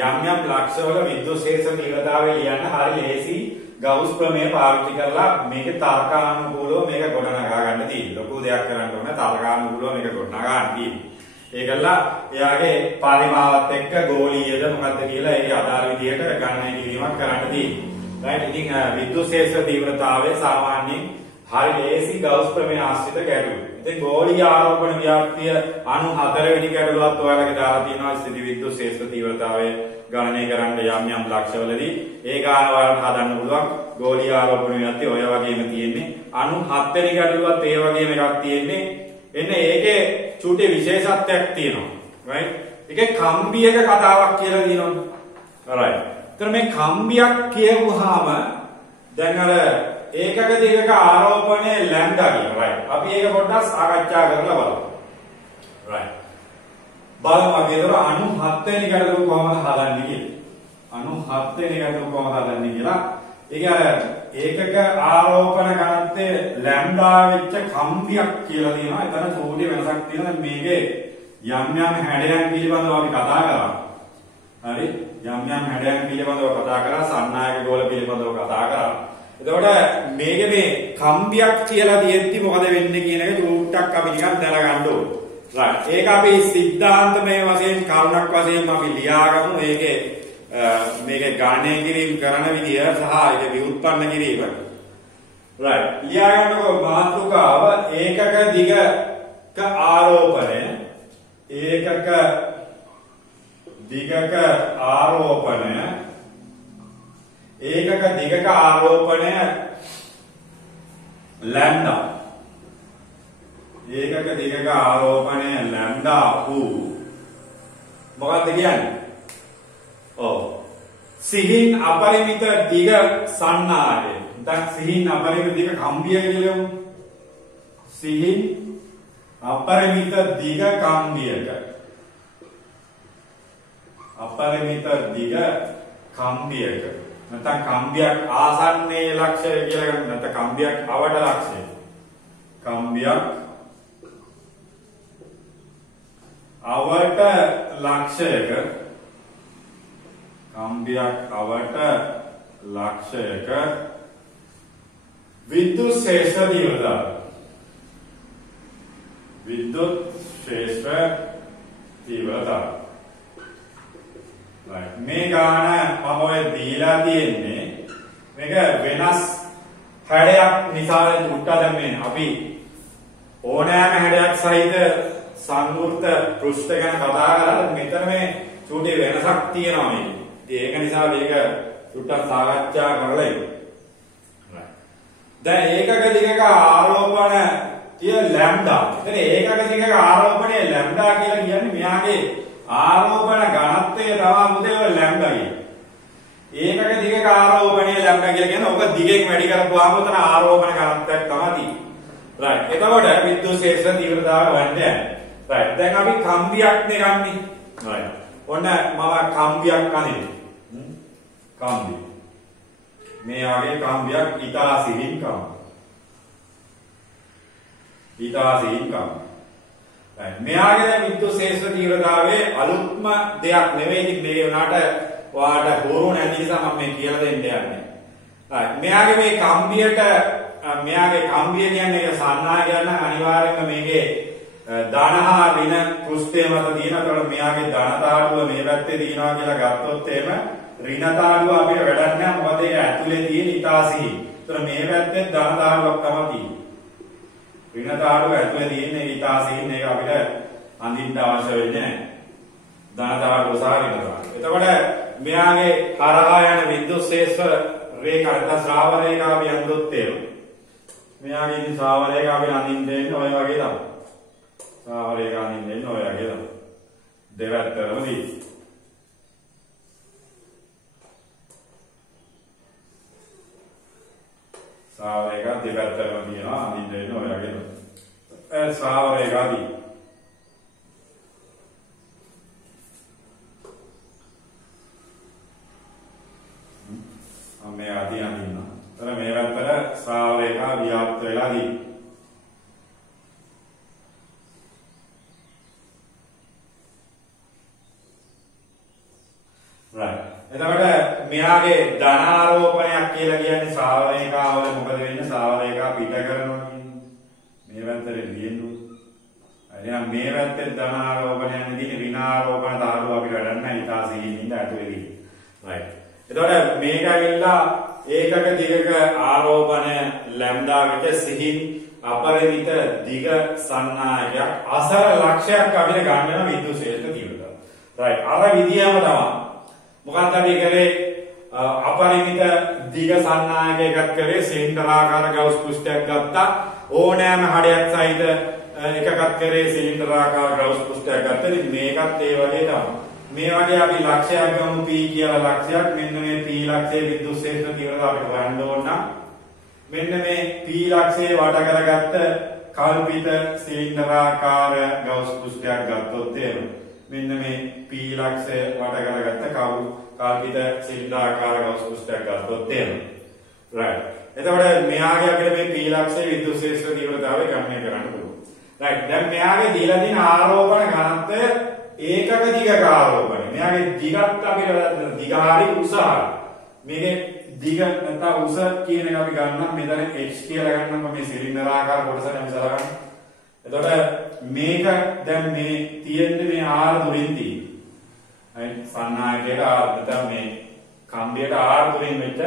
යම් යම් ලක්ෂවල විද්‍යුත් ශ්‍රේෂ්ඨ තීව්‍රතාවය ලියන්න හරි ලේසි ගවුස් ප්‍රමේය පාවිච්චි කරලා මේකේ තර්කානුකූලව මේක ගොඩනගා ගන්න තියෙනවා ලොකු දෙයක් කරන්න ඕනේ තර්කානුකූලව මේක ගොඩනගා ගන්න තියෙනවා ඒකලා එයාගේ පරිමාවත් එක්ක ගෝලීයද මොකක්ද කියලා ඒ අදාළ විදිහට ගණනය කිරීමක් කරන්න තියෙනවා. right ඉතින් විද්‍යුත් ශ්‍රේෂ්ඨ තීව්‍රතාවය සාමාන්‍යයෙන් හරි ලේසි ගවුස් ප්‍රමේය ආශ්‍රිත ගැටලුවක්. ඉතින් ගෝලීය ආරෝපණ ව්‍යාප්තිය 94 වෙනි ගැටලුවත් ඔයාලගේ දාලා තියෙනවා ස්ථිති විද්‍යුත් ශ්‍රේෂ්ඨ තීව්‍රතාවය ගණනය කරන්න යම් යම් ලක්ෂවලදී ඒ ගාන ඔයාලට හදන්න පුළුවන්. ගෝලීය ආරෝපණ ව්‍යාප්තිය ඔය වගේම තියෙන්නේ 97 වෙනි ගැටලුවත් ඒ වගේම එකක් තියෙන්නේ. එන්නේ ඒකේ චූටි විශේෂත්වයක් තියෙනවා. right ඒකේ කම්බියක කතාවක් කියලා දිනනවා. right ඒතර මේ කම්බියක් කියවුවාම දැන් අර ඒකක දෙකක ආරෝපණය ලැම්ඩා කියන right අපි ඒක පොඩ්ඩක් සාකච්ඡා කරලා බලමු. right බලමු අපි ඒතර 97 වෙනි ගැටලුව කොහොමද හදන්නේ කියලා. 97 වෙනි ගැටලුව කොහොමද හදන්නේ කියලා ඒකක ආරෝපණ ඝනත්වයේ ලැම්ඩා වෙච්ච කම්බියක් කියලා තියෙනවා. එතන චූටි වෙනසක් තියෙනවා. මේකේ යම් යම් හැඩයන් පිළිබඳව අපි කතා කරා. හරි යම් යම් හැඩයන් පිළිබඳව කතා කරා. සන්නායක ගෝල පිළිබඳව කතා කරා. එතකොට මේකේ මේ කම්බියක් කියලා තියෙද්දි මොකද වෙන්නේ කියන එක චූට්ටක් අපි නිකන් දැනගන්න ඕනේ. right ඒක අපි සිද්ධාන්තමය වශයෙන් කරුණක් වශයෙන් අපි ලියාගමු. ඒකේ මේක ගණනය කිරීම කරන විදිය සහ ඒක ව්‍යුත්පන්න කිරීම. right. ලියා ගන්නකො මාතෘකාව ඒකක දිගක ආරෝපණය ඒකක දිගක ආරෝපණය ඒකක දිගක ආරෝපණය ලැම්ඩා ඒකක දිගක ආරෝපණය ලැම්ඩා වූ මොකක්ද කියන්නේ? ඔව් සිහින් අපරිමිත දිග සන්නාහය. දැන් සිහින් අපරිමිත දිග කම්බිය කියලා යමු. සිහින් අපරිමිත දිග කම්බියක අපරිමිත දිග කම්බියක නැත්නම් කම්බියක් ආසන්නයේ ලක්ෂය කියලා ගන්න. නැත්නම් කම්බියක් අවට ලක්ෂය. කම්බියක් අවට ලක්ෂයක කම්බියක් අවට ලක්ෂයක විද්‍යුත් ශේෂ්ත්‍ර තීව්‍රතාවය විද්‍යුත් ශේෂ්ත්‍ර තීව්‍රතාවය මේ ගාන මම ඔය දීලා තියෙන්නේ මේක වෙනස් හැඩයක් නිසා උට්ටා දැම්මේ අපි ඕනෑම හැඩයක් සහිත සංවෘත පෘෂ්ඨ ගැන කතා කරලා මෙතන මේ චූටි වෙනසක් තියෙනවා මේක. ඒක නිසා මේක චුට්ටක් සාකච්ඡා කරලා ඉන්න. දැන් ඒකක දිගක ආරෝපණ කිය ලැම්ඩා. එතන ඒකක දිගක ආරෝපණය ලැම්ඩා කියලා කියන්නේ මෙයාගේ ආරෝපණ ඝනත්වය තමයි මුදේ ඔය ලැම්ඩා කියන්නේ. ඒකක දිගක ආරෝපණය ලැම්ඩා කියලා කියන්නේ ඔක දිගෙන් වැඩි කරපුවාම උතන ආරෝපණ ඝනත්වයක් තමයි තියෙන්නේ. right. එතකොට විද්‍යුත් ශේෂ්ත්‍ර තීව්‍රතාවය වන්නේ. right. දැන් අපි කම්බියක් නේ ගන්නේ. right. ඔන්න මම කම්බියක් අනේ. කම්බි. මේ ආගේ කම්බියක් ඊටා සිහින් කම්බි. ඊටා සිහින් කම්බි. right. මෙයාගේ දැන් විද්‍යුත් ශේෂ්ත්‍ර තීව්‍රතාවයේ අලුත්ම දෙයක් නෙවෙයි. ඉතින් මේක උනාට ඔයාලට හුරු නැති නිසා මම මේ කියලා දෙන්න යන්නේ. right. මෙයාගේ මේ කම්බියට මෙයාගේ කම්බිය කියන්නේ ඒක සන්නාය කියන අනිවාර්යයෙන්ම මේකේ ධන හා ඍණ පෘෂ්ඨය මත තියෙනකොට මෙයාගේ ධන තාඩුව මේ පැත්තේ තියෙනවා කියලා ගත්තොත් එහෙම ඍණ තාඩුව අපිට වැඩක් නැහැ. මොකද ඒක ඇතුලේ තියෙන ඊතාසි. ඒතර මේ පැත්තේ ධන තාඩුවක් තමයි තියෙන්නේ. ඍණ තාඩුව ඇතුලේ තියෙන ඊතාසින් ඒක අපිට අඳින්න අවශ්‍ය වෙන්නේ නැහැ. ධන තාඩුව සහ ඍණ තාඩුව. එතකොට මෙයාගේ කරහා යන විද්‍යුත් ශේෂ්ත්‍ර රේඛා නැත්නම් ශ්‍රාව රේඛා අපි අඳුත් එහෙම. මෙයාගේ ඉතින් ශ්‍රාව රේඛා අපි අඳින්න දෙන්නේ ඔය වගේ තමයි. ශ්‍රාව රේඛා අඳින්න දෙන්නේ ඔය වගේ තමයි. දෙවැත්තම දී. ශ්‍රාව රේඛා දෙවැත්තම දිනවා අඳින්න දෙන්නේ ඔය වගේ තමයි. ශ්‍රාව රේඛා දී. මේ ආදී අඳින්න. එතන මේ පැත්තට ශ්‍රාව රේඛා ව්‍යාප්ත වෙලා දී. right. එතකොට මෙයාගේ ධන ආරෝපණයක් කියලා කියන්නේ ශ්‍රාව රේඛාවල මොකද වෙන්නේ? ශ්‍රාව රේඛා පිට කරනවා කියන්නේ. මේ පැත්තට ලියෙන්නේ. එහෙනම් මේ පැත්තේ ධන ආරෝපණයක් නෙදී ඍණ ආරෝපණ තාඩුව අපිට වැඩක් නැහැ. ඊටාසින් ඉඳ ඇතුලේදී. right. එතකොට මේක ඇවිල්ලා ඒකක දිගක ආරෝපණය ලැම්ඩාකට සිහින් අපරිමිත දිග සන්නායකයක් අසර ලක්ෂයක් අපිට ගන්න විද්‍යුත් ශේෂ්ත්‍ර තීව්‍රතාවය. right. අර විදියම තමයි. මොකක්ද අපි කරේ? අපරිමිත දිග සන්නායකයක් කරේ සිලින්ඩරාකාර ගවුස් පෘෂ්ඨයක් ගත්තා. ඕනෑම හඩයක් සහිත එකකක් කරේ සිලින්ඩරාකාර ගවුස් පෘෂ්ඨයක් ගත්තා. ඉතින් මේකත් ඒ වගේ තමයි. මේ වගේ අපි ලක්ෂයක් ගමු p කියලා ලක්ෂයක්. මෙන්න මේ p ලක්ෂයේ විද්‍යුත් ශේෂ්ත්‍ර තීව්‍රතාවය අපිට හොයන්න ඕන නම් මෙන්න මේ p ලක්ෂයේ වට කරගත්ත කල්පිත සිලින්ඩරාකාර ගවුස් පෘෂ්ඨයක් ගත්තොත් එහෙම මෙන්න මේ p ලක්ෂය වට කරගත්ත කල්පිත සිලින්ඩරාකාර ගවුස් පෘෂ්ඨයක් ගත්තොත් එහෙම right. එතකොට මෙයාගේ අපිට මේ p ලක්ෂයේ විද්‍යුත් ශේෂ්ත්‍ර තීව්‍රතාවය ගණනය කරන්න පුළුවන්. right. දැන් මෙයාගේ දීලා තියෙන ආරෝපණ ඝනත්වය ඒකක දිගක ආරෝපණය. මෙයාගේ දිගත් අපිට දිගාරි උසාරි. මේකේ දිග නැත්නම් උස කියන එක අපි ගන්නම් මෙතන h කියලා ගන්නම් මේ සිලින්ඩරාකාර කොටස නම් සලකන්න. එතකොට මේක දැන් මේ තියෙන්නේ මේ r දුරින් තියෙන්නේ. සන්නායකයට R නැත්නම් මේ කම්බියට R දුරින් වෙච්ච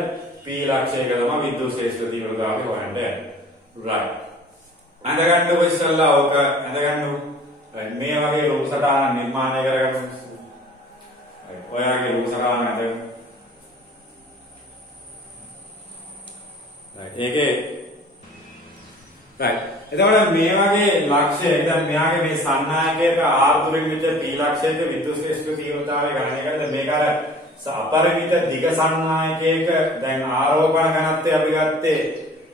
P ලක්ෂයක තමයි විද්‍යුත් ශේෂ්ත්‍ර තීව්‍රතාවය හොයන්නේ. right. අඳගන්නකො ඉස්සල්ලා ඔක අඳගන්නකො. මේ වගේ රූප සටහන නිර්මාණය කරගන්න. ඔයාගේ රූප සටහන අඳ. ඒකේ right. එතකොට මේ වගේ ලක්ෂය දැන් මෙයාගේ මේ සන්නායකයක R දුරින් වෙච්ච P ලක්ෂයක විද්‍යුත් ශේෂ්ත්‍ර තීව්‍රතාවය ගණනය කරද්දී මේක අර අපරිමිත දිග සන්නායකයක දැන් ආරෝපණ ඝනත්වය අපි ගත්තේ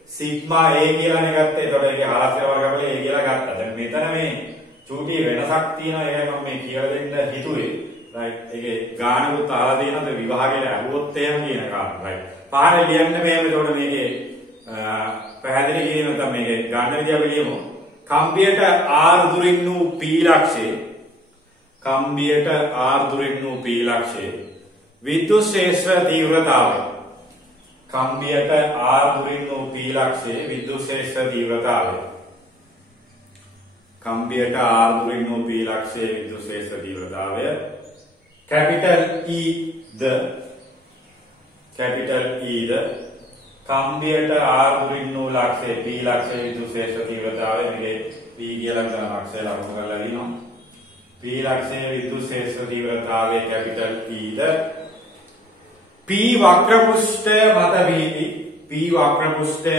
සිග්මා A කියලානේ ගත්තේ. ඒතකොට ඒකේ ආශ්‍රය වර්ගවල A කියලා ගත්තා. දැන් මෙතන මේ චූටි වෙනසක් තියෙනවා. ඒකයි මම මේ කියලා දෙන්න හිතුවේ. right. ඒකේ ගානකුත් අහලා තියෙනවද විභාගයට අහුවොත් එහෙම කියන කාරණා. right. පාරේ ලියන්න මේව ඒතකොට මේකේ පැහැදිලි කිරීම තමයි මේකේ ගන්න විදිය අපි ලියමු. කම්බියට R දුරින් වූ P ලක්ෂයේ කම්බියට R දුරින් වූ P ලක්ෂයේ විද්‍යුත් ශේෂ්ත්‍ර තීව්‍රතාවය කම්බියට R දුරින් වූ P ලක්ෂයේ විද්‍යුත් ශේෂ්ත්‍ර තීව්‍රතාවය කම්බියට R දුරින් වූ P ලක්ෂයේ විද්‍යුත් ශේෂ්ත්‍ර තීව්‍රතාවය capital E ද කම්බියට R දුරින් වූ ලක්ෂයේ P ලක්ෂයේ විද්‍යුත් ශේෂ්ත්‍ර තීව්‍රතාවය මේකේ P කියලා ගන්න ලක්ෂය ලකුණු කරලා ලියනවා. P ලක්ෂයේ විද්‍යුත් ශේෂ්ත්‍ර තීව්‍රතාවය capital E ද P වක්‍ර පෘෂ්ඨය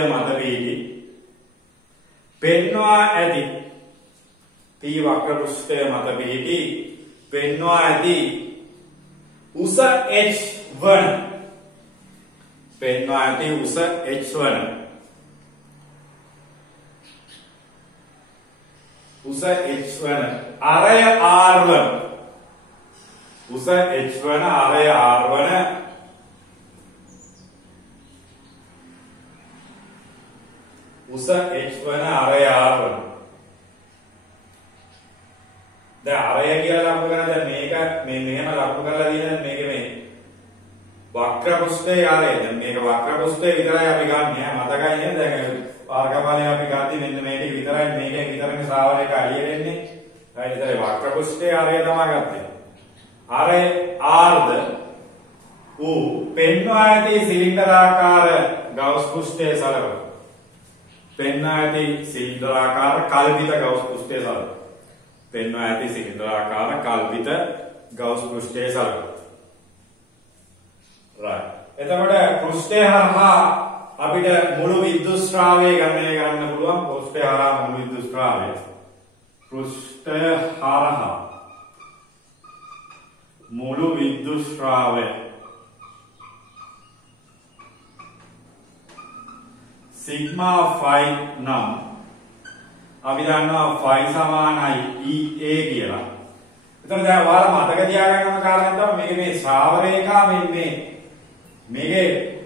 මත වීදි පෙන්වා ඇති P වක්‍ර පෘෂ්ඨය මත වීදි පෙන්වා ඇති උස h වන අරය R1 උස h වන අරය R1 උස h වන අරය R1 දැන් අරය කියලා ලකුණු කරලා දැන් මේක මෙහෙම ලකුණු කරලා දිනන මේක මේ වක්‍ර පෘෂ්ඨයේ ආරය. දැන් මේක වක්‍ර පෘෂ්ඨයේ විතරයි අපි ගන්නෙ. මතකයි නේද? දැන් වර්ගඵලය අපි ගත්තී මෙන්න මේක විතරයි. මේකෙන් විතරනේ ශ්‍රාවණයක අලිය වෙන්නේ. right. ඒතරේ වක්‍ර පෘෂ්ඨයේ ආරය තමයි ගත්තේ. ආරය R ද ඌ පෙන්වා ඇති සිලින්ඩරාකාර ගවුස් පෘෂ්ඨයේ සලකනවා. පෙන්වා ඇති සිලින්ඩරාකාර කල්පිත ගවුස් පෘෂ්ඨයේ සලකනවා. පෙන්වා ඇති සිලින්ඩරාකාර කල්පිත ගවුස් පෘෂ්ඨයේ සලකනවා. right. එතකොට පෘෂ්ඨය හරහා අපිට මුළු විද්‍යුත් ශ්‍රාවය ගණනය කරන්න පුළුවන්. පෘෂ්ඨය හරහා මුළු විද්‍යුත් ශ්‍රාවය. පෘෂ්ඨය හරහා මුළු විද්‍යුත් ශ්‍රාවය සිග්මා ෆයි නම් අපි දන්නවා ෆයි සමානයි EA කියලා. එතකොට දැන් ඔයාලා මතක තියාගන්න ඕන කාරණා තමයි මේක මේ ශ්‍රාව රේඛා මේකේ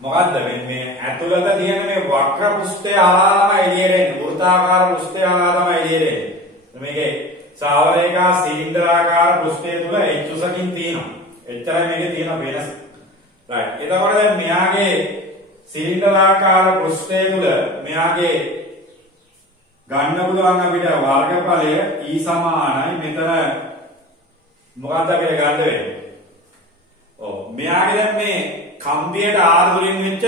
මොකද්ද මේ ඇතුළත තියෙන මේ වක්‍ර පෘෂ්ඨය හරහා තමයි එළියට එන්නේ. වෘත්තාකාර පෘෂ්ඨය හරහා තමයි එළියට එන්නේ. මේකේ ශ්‍රාව රේඛා සිලින්ඩරාකාර පෘෂ්ඨය තුල H උසකින් තියෙනවා. එච්චරයි මේකේ තියෙන වෙනස. right. එතකොට දැන් මෙයාගේ සිලින්ඩරාකාර පෘෂ්ඨය තුල මෙයාගේ ගන්න පුළුවන් අපිට වර්ගඵලය E සමානයි මෙතන මොකක්ද අපිට ගන්න වෙන්නේ? මෙයාගේ දැන් මේ කම්බියට R දුරින් වෙච්ච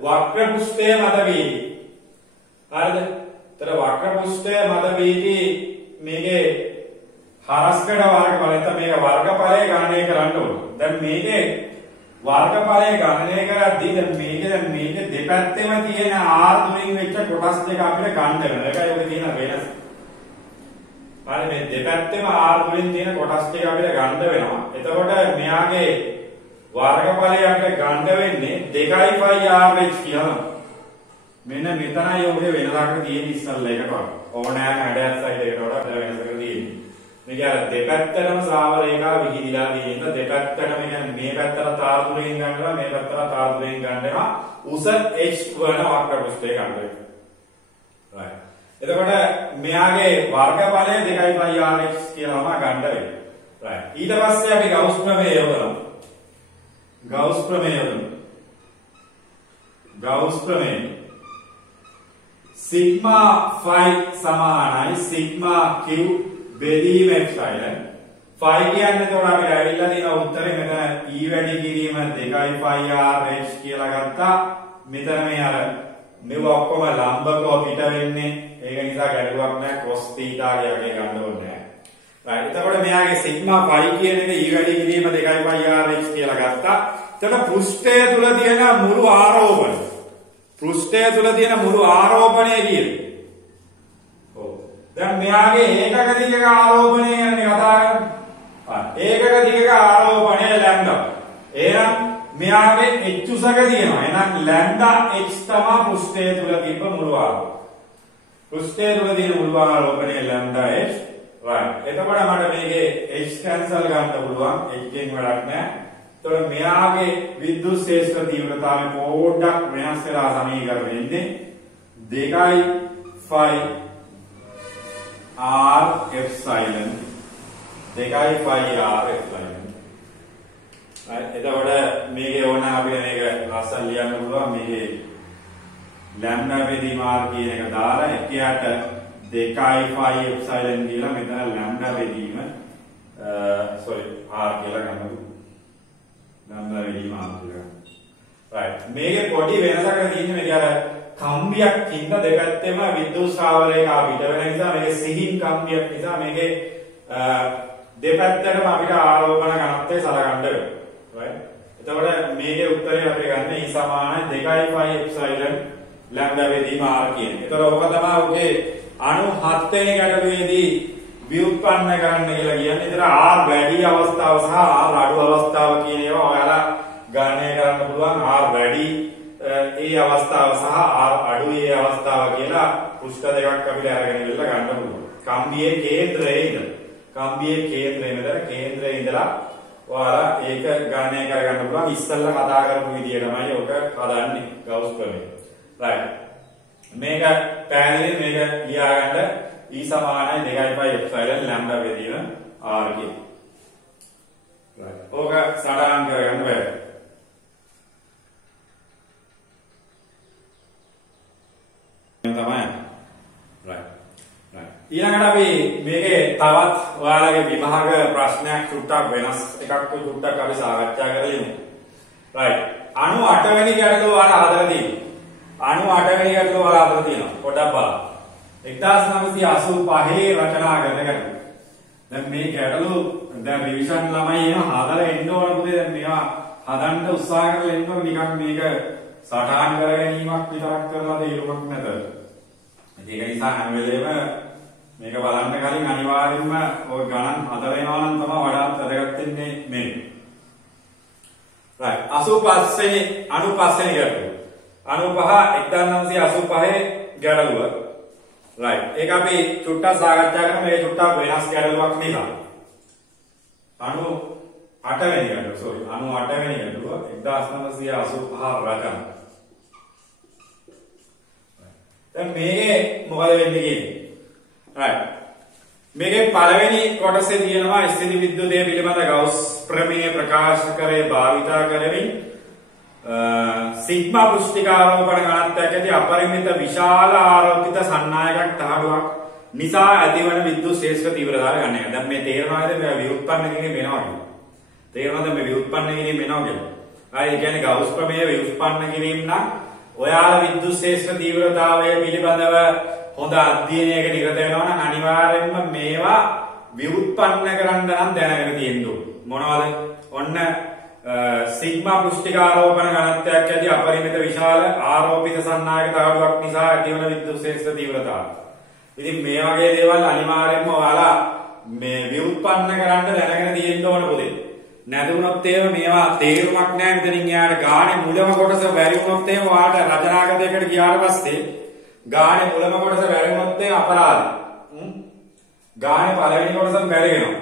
වක්‍ර පෘෂ්ඨය මත වීදි. හරිද? ඒතර වක්‍ර පෘෂ්ඨය මත වීදි මේකේ හරස්කඩ වර්ගඵලය නැත්නම් මේක වර්ගඵලය ගණනය කරන්න ඕන. දැන් මේකේ වර්ගඵලය ගණනය කරද්දී දැන් මේක දෙපැත්තෙම තියෙන R දුරින් වෙච්ච කොටස් දෙක අපිට ගන්න වෙනවා. ඒකයි ඔක තියෙන වෙනස. හරි මේ දෙපැත්තෙම R දුරින් තියෙන කොටස් දෙක අපිට ගන්න වෙනවා. එතකොට මෙයාගේ වර්ගඵලය අපිට ගන්න වෙන්නේ 2πRh කියලා. මෙන්න මෙතනයි ඔගේ වෙනසක් තියෙන ඉස්සල්ලා එකට වගේ. ඕනෑම හැඩයක් සයිඩ් එකට වඩා වෙනසක් තියෙන්නේ. මේක අර දෙපැත්තටම ශ්‍රාව රේඛා විහිදිලා තියෙන දෙපැත්තටම කියන්නේ මේ පැත්තට R දුරින් ගන්නවා මේ පැත්තට R දුරින් ගන්නවා උස h වන වක්‍ර පෘෂ්ඨය ගන්න වෙනවා. right. එතකොට මෙයාගේ වර්ගඵලය 2πRh කියලාම ගන්න වෙනවා. right. ඊට පස්සේ අපි ගවුස් ප්‍රමේය යොදමු. ගවුස් ප්‍රමේය සිග්මා ෆයි සමානයි සිග්මා q බෙදීම එප්සයිලන් phi කියන්නේ එතකොට අපිට ඇවිල්ලා තියෙන උත්තරේ මෙතන e වැඩි කිරීම 2 phi r h කියලා ගත්තා. මෙතන මේ අර මෙව ඔක්කොම ලම්බකව පිට වෙන්නේ. ඒක නිසා ගැටලුවක් නැහැ. cos theta කියලාගේ ගන්න ඕනේ නැහැ. right. එතකොට මෙයාගේ sigma phi කියන එක e වැඩි කිරීම 2 phi r h කියලා ගත්තා. එතකොට පෘෂ්ඨය තුල තියෙන මුළු ආරෝපණය. පෘෂ්ඨය තුල තියෙන මුළු ආරෝපණය කියන්නේ. ඔව්. දැන් මෙයාගේ ඒකක දිගක ආරෝපණය ගැන කතා කරමු. ඒකක දිගක ආරෝපණය ලැම්ඩා. එහෙනම් මෙයාගේ h උසක තියෙනවා. එහෙනම් ලැම්ඩා h තමයි පෘෂ්ඨය තුල තිබ්බ මුළු ආරෝපණය. පෘෂ්ඨය තුල තියෙන මුළු ආරෝපණය ලැම්ඩා h. right. එතකොට මට මේකේ h කැන්සල් ගන්න පුළුවන්. h එකෙන් වැඩක් නැහැ. එතකොට මෙයාගේ විද්‍යුත් ක්ෂේත්‍ර තීව්‍රතාවය පොඩ්ඩක් වෙනස් වෙලා සමීකරණය වෙන්නේ 2 phi r epsilon 2 phi r epsilon. right. එතකොට මේකේ ඕන අපිට මේක ලස්සන ලියන්න පුළුවන්. මේකේ lambda බෙදීම r කියන එක දාලා එකියට 2 phi epsilon කියලා මෙතන lambda බෙදීම r කියලා ගන්නකො. lambda බෙදීම r කියලා. right. මේකේ පොඩි වෙනසක් තියෙන්නේ මේක අර කම්බියක් ඉන්න දෙපැත්තෙම විද්‍යුත් ශ්‍රාවකයක පිට වෙන නිසා මේකේ සිහින් කම්බියක් නිසා මේකේ දෙපැත්තටම අපිට ආරෝපණ ඝනත්වය සලකන්න වෙනවා. right. එතකොට මේකේ උත්තරය අපිට ගන්න E = 2 phi epsilon lambda බෙදීම r කියන්නේ. එතකොට ඔක තමයි ඔගේ අණු 7 වෙනි ගැටලුවේදී ව්‍යුත්පන්න කරන්න කියලා කියන්නේ. ඒතර r වැඩි අවස්ථාව සහ r අඩු අවස්ථාව කියන ඒවා ඔයාලා ගණනය කරන්න පුළුවන්. r වැඩි ඒ අවස්ථාව සහ r අඩු ඒ අවස්ථාව කියලා පෘෂ්ඨ දෙකක් අපිට අරගෙන ඉල්ල ගන්න පුළුවන්. කම්බියේ කේන්ද්‍රයේ ඉඳලා කේන්ද්‍රයේ ඉඳලා ඔයාලා ඒක ගණනය කරගන්න පුළුවන්. ඉස්සෙල්ලා කතා කරපු විදිහටමයි ඔක හදන්නේ ගවුස් ක්‍රමය. right. මේක පැහැදිලි මේක ලියාගන්න E = 2 phi epsilon lambda බෙදීම r කියන. right. ඕක සටහන් කරගන්න බෑ. තමයි. right. ඊළඟට අපි මේකේ තවත් ඔයාලගේ විභාග ප්‍රශ්නයක් චුට්ටක් වෙනස් එකක් චුට්ටක් අපි සාකච්ඡා කරමු. right. 98 වෙනි ගැටලුව ඔයාලා හදලා තියෙනවා. 98 වෙනි ගැටලුව ඔයාලා හදලා තියෙනවා. පොඩ්ඩක් බලන්න. 1985 රචනා කරන ගැටලුව. දැන් මේ ගැටලුව දැන් රිවිෂන් ළමයි එන හදලා එන්න ඕන පුතේ. දැන් මේවා හදන්න උත්සාහ කරලා එන්න ඕන. නිකන් මේක සටහන් කර ගැනීමක් විතරක් කරලා දෙයුමක් නැත. ඒක නිසා හැම වෙලේම මේක බලන්න කලින් අනිවාර්යයෙන්ම ඔය ගණන් හද වෙනවා නම් තමයි වඩාත් වැදගත් වෙන්නේ මේ. right. 85 වෙනි 95 වෙනි ගැටලුව. 95 1985 ගැටලුව. right. ඒක අපි චුට්ටක් සාකච්ඡා කරමු. මේ චුට්ටක් වෙනස් ගැටලුවක් නිසා. 98 වෙනි ගැටලුව. sorry 98 වෙනි ගැටලුව 1985 රචන. දැන් මේකේ මොකද වෙන්නේ කියන්නේ? right. මේකේ පළවෙනි කොටසේ තියෙනවා ස්ථිති විද්‍යුතය පිළිබඳ ගවුස් ප්‍රමේය ප්‍රකාශ කරේ භාවිතා කරමින් සිග්මා පෘෂ්ඨික ආරෝපණ ඝනත්වයක් ඇති අපරිමිත විශාල ආරෝපිත සන්නායකයක් තහඩුවක් නිසා ඇතිවන විද්‍යුත් ක්ෂේත්‍ර තීව්‍රතාවය ගන්න එක. දැන් මේ තේරෙනවද මේ ව්‍යුත්පන්න කිරීම වෙනවා කියන්නේ? තේරෙනවද මේ ව්‍යුත්පන්න කිරීම වෙනවා කියන්නේ? හරි. ඒ කියන්නේ ගවුස් ප්‍රමේය ව්‍යුත්පන්න කිරීම නම් ඔයාලා විද්‍යුත් ක්ෂේත්‍ර තීව්‍රතාවය පිළිබඳව හොඳ අධ්‍යයනයක නිරත වෙනවා නම් අනිවාර්යයෙන්ම මේවා ව්‍යුත්පන්න කරන්න නම් දැනගෙන තියෙන්න ඕන. මොනවද? ඔන්න සිග්මා පෘෂ්ඨික ආරෝපණ ඝනත්වයක් ඇති අපරිමිත විශාල ආරෝපිත සන්නායක තහඩුවක් නිසා ඇතිවන විද්‍යුත් ක්ෂේත්‍ර තීව්‍රතාවය. ඉතින් මේ වගේ දේවල් අනිවාර්යයෙන්ම ඔයාලා මේ ව්‍යුත්පන්න කරන්න දැනගෙන තියෙන්න ඕන පුතේ. නැතුණොත් එහෙම මේවා තේරුමක් නැහැ. මෙතනින් එයාට ගානේ මුලම කොටස වැරි වුණොත් එහෙම ඔයාලට රචනාගතයකට ගියාට පස්සේ ගානේ මුලම කොටස වැරි වුණොත් එහෙම අපරාධයි. ගානේ පළවෙනි කොටසම වැරි වෙනවා.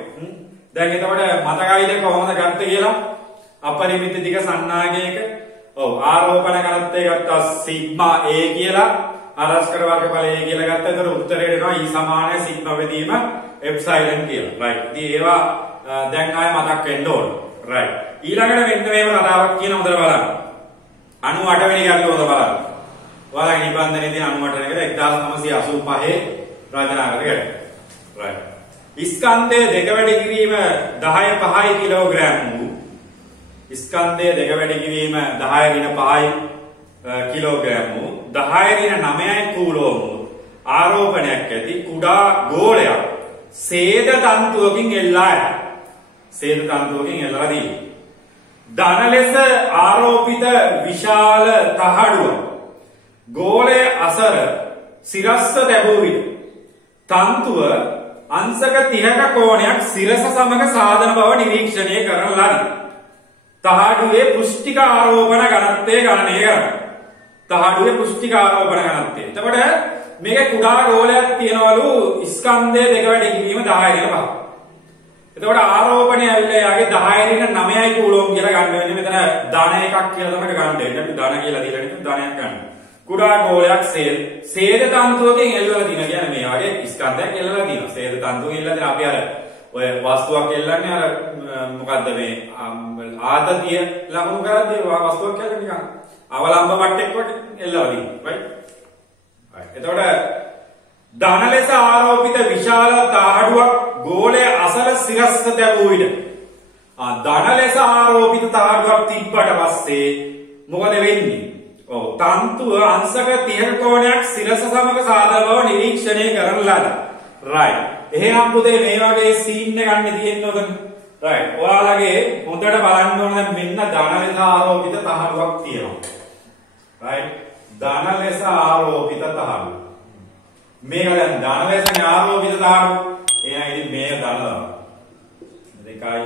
දැන් එතකොට මතකයිද කොහොමද ගත්තේ කියලා? අපරිමිත දිග සන්නායකයක ඔව් ආරෝපණ ඝනත්වය ගත්තා සිග්මා a කියලා ආරස්කර වර්ගඵල a කියලා ගත්තා. එතකොට උත්තරේ එනවා E = සිග්මා බෙදීම එප්සයිලන් කියලා. right. ඉතින් ඒවා දැන් ආයෙ මතක් වෙන්න ඕන. right. ඊළඟට මෙන්න මේව කතාවක් කියන හොඳට බලන්න. 98 වෙනි ගැටලුව හොඳ බලන්න. ඔයාලා නිබන්ධනයේදී 98 වෙනි එක 1985 රචනා කරගන්න. right. ස්කන්ධය දෙක වැඩි කිරීම 10 5 කිලෝග්‍රෑම් වූ ස්කන්ධය දෙක වැඩි කිරීම 10 ඍණ 5 කිලෝග්‍රෑම් වූ 10 ඍණ 9 කූලෝම් වූ ආරෝපණයක් ඇති කුඩා ගෝලයක් සේද තන්තුවකින් එල්ලා ඇත. සේද තන්තුවකින් එල්ලා දී. ධන ලෙස ආරෝපිත විශාල තහඩුව ගෝලයේ අසර සිරස්ස දැබූ විට තන්තුව අංශක 30ක කෝණයක් සිරස සමග සාධන බව නිරීක්ෂණය කරන ලදී. තහඩුවේ පෘෂ්ඨික ආරෝපණ ඝනත්වය ගණනය කරන්න. තහඩුවේ පෘෂ්ඨික ආරෝපණ ඝනත්වය. එතකොට මේක කුඩා ගෝලයක් තියනවලු ස්කන්ධය දෙක වැඩි කිරීම 10 ඍණ 5. එතකොට ආරෝපණය ඇවිල්ලා යාගේ 10 ඍණ 9යි කූලෝම් කියලා ගන්න වෙන්නේ. මෙතන ධන එකක් කියලා තමයි ගන්න වෙන්නේ. අපි ධන කියලා දීලා ඉතින් ධනයක් ගන්න. කුඩා ගෝලයක් සේද තන්තුවකින් එල්ලලා තියෙනවා කියන්නේ මේ වගේ ස්කන්ධයක් එල්ලලා තියෙනවා. සේද තන්තුවකින් එල්ලලා තියෙන අපි අර ඔය වස්තුවක් එල්ලන්නේ අර මොකද්ද මේ ආතතිය ලකුණු කරද්දී වස්තුවක් කියලා නිකන් අවලම්බ මට්ටෙක් වගේ එල්ලලා තියෙනවා. right? එතකොට ධන ලෙස ආරෝපිත විශාල තහඩුවක් ගෝලයේ අසල සිරස්ස දැබූ විට ධන ලෙස ආරෝපිත තහඩුවක් තිබ්බට පස්සේ මොකද වෙන්නේ? ඔව් තන්තුව අංශක 30 කෝණයක් සිරස සමග සාධන බව නිරීක්ෂණය කරන ලද. right. එහෙනම් පුතේ මේ වගේ සීන් එක ගන්න තියෙන්න ඕන. right. ඔයාලගේ හොඳට බලන්න ඕන මෙන්න ධන ලෙස ආරෝපිත තහඩුවක් තියෙනවා. right. ධන ලෙස ආරෝපිත තහඩුව. මේක දැන් ධන ලෙස ආරෝපිත තහඩුව. එහෙනම් ඉතින් මේක ධන දාන්න. දෙකයි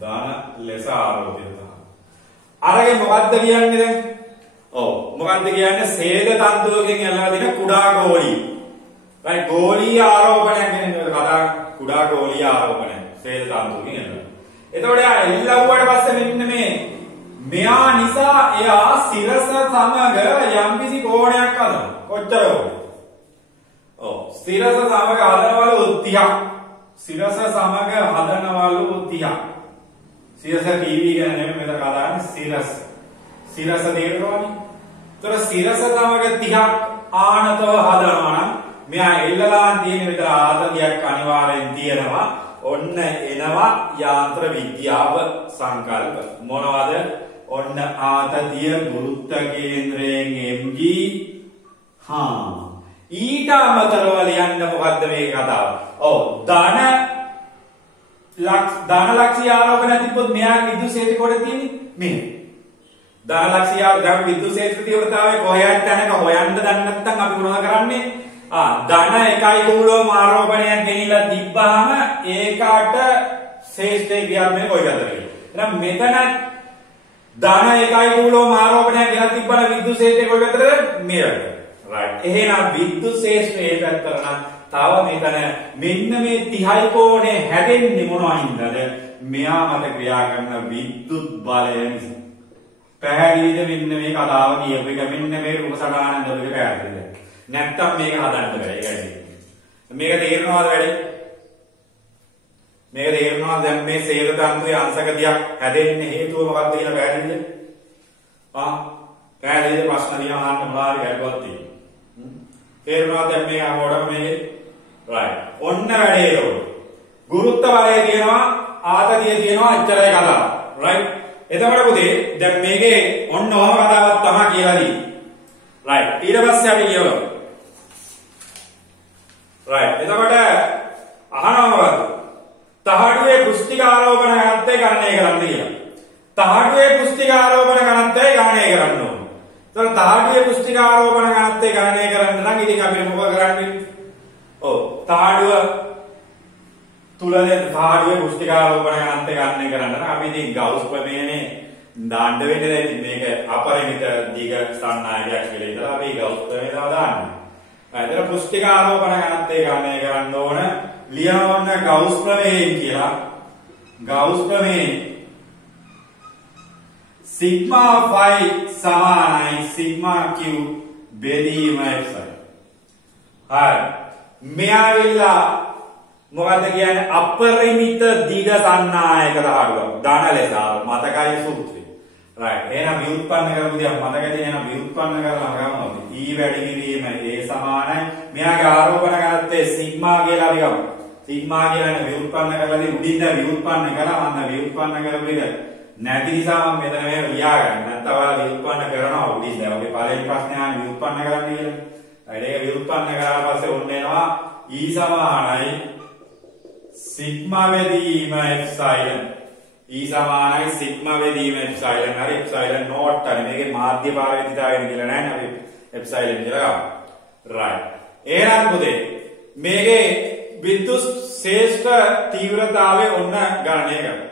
ධන ලෙස ආරෝපිත තහඩුව. අරගේ මොකද්ද කියන්නේ දැන්? ඔව් මොකද්ද කියන්නේ? සේද තන්තුවකින් එල්ලලා දෙන කුඩා ගෝලී. right ගෝලීය ආරෝපණයක් කියන්නේ කතා කුඩා ගෝලීය ආරෝපණයක්. සේද තන්තුවකින් එල්ලලා. එතකොට යා එල්ලුවාට පස්සේ මෙන්න මේ මෙයා නිසා එයා සිරස සමග යම්කිසි කෝණයක් හදනවා. කොච්චර ඕනේ? ඔව් සිරස සමග හදනවලු 30ක්. සිරස සමග හදනවලු 30ක්. සිරස ටීවී ගැන නෙමෙයි මෙතන කතා කරන්නේ සිරස. සිරස තේරෙනවනේ. ඒතර සිරස සමග 30ක් ආනතව හදනවා නම් මෙයා එල්ලලා තියෙන විතර ආතතියක් අනිවාර්යෙන් තියෙනවා. ඔන්න එනවා යාන්ත්‍ර විද්‍යාව සංකල්ප. මොනවද? ඔන්න ආතතිය ගුරුත්ව කේන්ද්‍රයෙන් mg ඊට අමතරව ලියන්න මොකද්ද මේ කතාව? ඔව් ධන ලක්ෂ්‍ය ආරෝපණ තිබ්බොත් මෙයා විද්‍යුත් ක්ෂේත්‍ර කොට තියෙන්නේ මෙහෙම. ධන ලක්ෂ්‍ය ආරෝපණ විද්‍යුත් ක්ෂේත්‍ර තීව්‍රතාවය කොහේට යනක හොයන්න දන්නේ නැත්නම් අපි මොනවද කරන්නේ? ධන 1 කූලෝම් ආරෝපණයක් ගෙනිලා තිබ්බාම ඒකට ශ්‍රේෂ්ඨ ක්‍රියාත්මක කොයි ගන්නද? එහෙනම් මෙතන ධන 1 කූලෝම් ආරෝපණයක් ගෙනත් තිබ්බම විද්‍යුත් ක්ෂේත්‍රය කොයි ගන්නද? මේකට. right. එහෙනම් විද්‍යුත් ක්ෂේත්‍රයේ පැත්තට නම් තව මෙතන මෙන්න මේ 30 කෝණය හැදෙන්නේ මොනවයින්දද? මෙයා මත ක්‍රියා කරන විද්‍යුත් බලය නිසා. පැහැදිලිද මෙන්න මේ කතාව කියපු එක මෙන්න මේ රූප සටහන දෙක පැහැදිලිද? නැත්තම් මේක හදන්න බෑ ඒකයි. මේක තේරෙනවද වැඩි? මේක තේරෙනවද දැන් මේ සේද තන්තුවේ අංශක 30ක් හැදෙන්න හේතුව මොකක්ද කියලා පැහැදිලිද? පැහැදිලිද ප්‍රශ්න දිහා අහන්න මොනවාරි ගැටලුවක් තියෙනවා. තේරෙනවද දැන් මේ අහවඩ මේ right. ඔන්න වැඩේ ඒක. ගුරුත්ව බලය තියෙනවා ආතතිය තියෙනවා එච්චරයි කතාව. right. එතකොට පුතේ දැන් මේකේ ඔන්න ඔහම කතාවක් තමයි කියලා දී. right. ඊට පස්සේ අපි කියවමු. right. එතකොට අහනවා තහඩුවේ පෘෂ්ඨික ආරෝපණ ඝනත්වය ගණනය කරන්න කියලා. තහඩුවේ පෘෂ්ඨික ආරෝපණ ඝනත්වය ගණනය කරන්න ඕනේ. එතකොට තහඩුවේ පෘෂ්ඨික ආරෝපණ ඝනත්වය ගණනය කරන්න නම් ඉතින් අපි මොකද කරන්නේ? ඔව් තහඩුව තුල දැන් තහඩුවේ පෘෂ්ඨික ආරෝපණ ඝනත්වය ගණනය කරන්න නම් අපි ඉතින් ගවුස් ප්‍රමේයනේ දාන්න වෙන්නේ දැන් මේක අපරිමිත දිග සන්නායකයක් කියලා ඉතලා අපි ගවුස් ප්‍රමේය දාන්නේ. එතන පෘෂ්ඨික ආරෝපණ ඝනත්වය ගණනය කරන්න ඕන ලියවන්න ගවුස් ප්‍රමේයයෙන් කියලා. ගවුස් ප්‍රමේය සිග්මා ෆයි සමානයි සිග්මා q බෙදීම xi. හරි. මෙයාවිලා මොකද්ද කියන්නේ? අපරිමිත දිග සන්නායක තහඩුවක්. ධන ලෙස මතකයි සූත්‍රය. right. එහෙනම් ව්‍යුත්පන්න කරපු දිහා මතකද? එහෙනම් ව්‍යුත්පන්න කරලා ගමු. E වැඩි කිරීම A සමානයි. මෙයාගේ ආරෝපණ ඝනත්වය සිග්මා කියලා අපි ගමු. සිග්මා කියන්නේ ව්‍යුත්පන්න කරලාදී උඩින්ද ව්‍යුත්පන්න කළා මම ව්‍යුත්පන්න කරපු එක නැති නිසා මම මෙතන මේ ලියාගන්න. නැත්නම් ඔයාලා ව්‍යුත්පන්න කරනවා උඩින්ද. ඔගේ පළවෙනි ප්‍රශ්නේ ආන්නේ ව්‍යුත්පන්න කරන්න කියලා. ඊට ඒක ව්‍යුත්පන්න කරාට පස්සේ ඔන්න එනවා E සමානයි සිග්මා බෙදීම එප්සයිලන්. E සමානයි සිග්මා බෙදීම එප්සයිලන්. හරි එප්සයිලන් නෝට් හරි මේකේ මාධ්‍ය පාරමිතිතාවය කියලා නැහැ අපි එප්සයිලන් කියලා ගමු. right. එහෙනම් පුතේ මේකේ විද්‍යුත් ශේෂ්ඨ තීව්‍රතාවය ඔන්න ගණනය කරමු.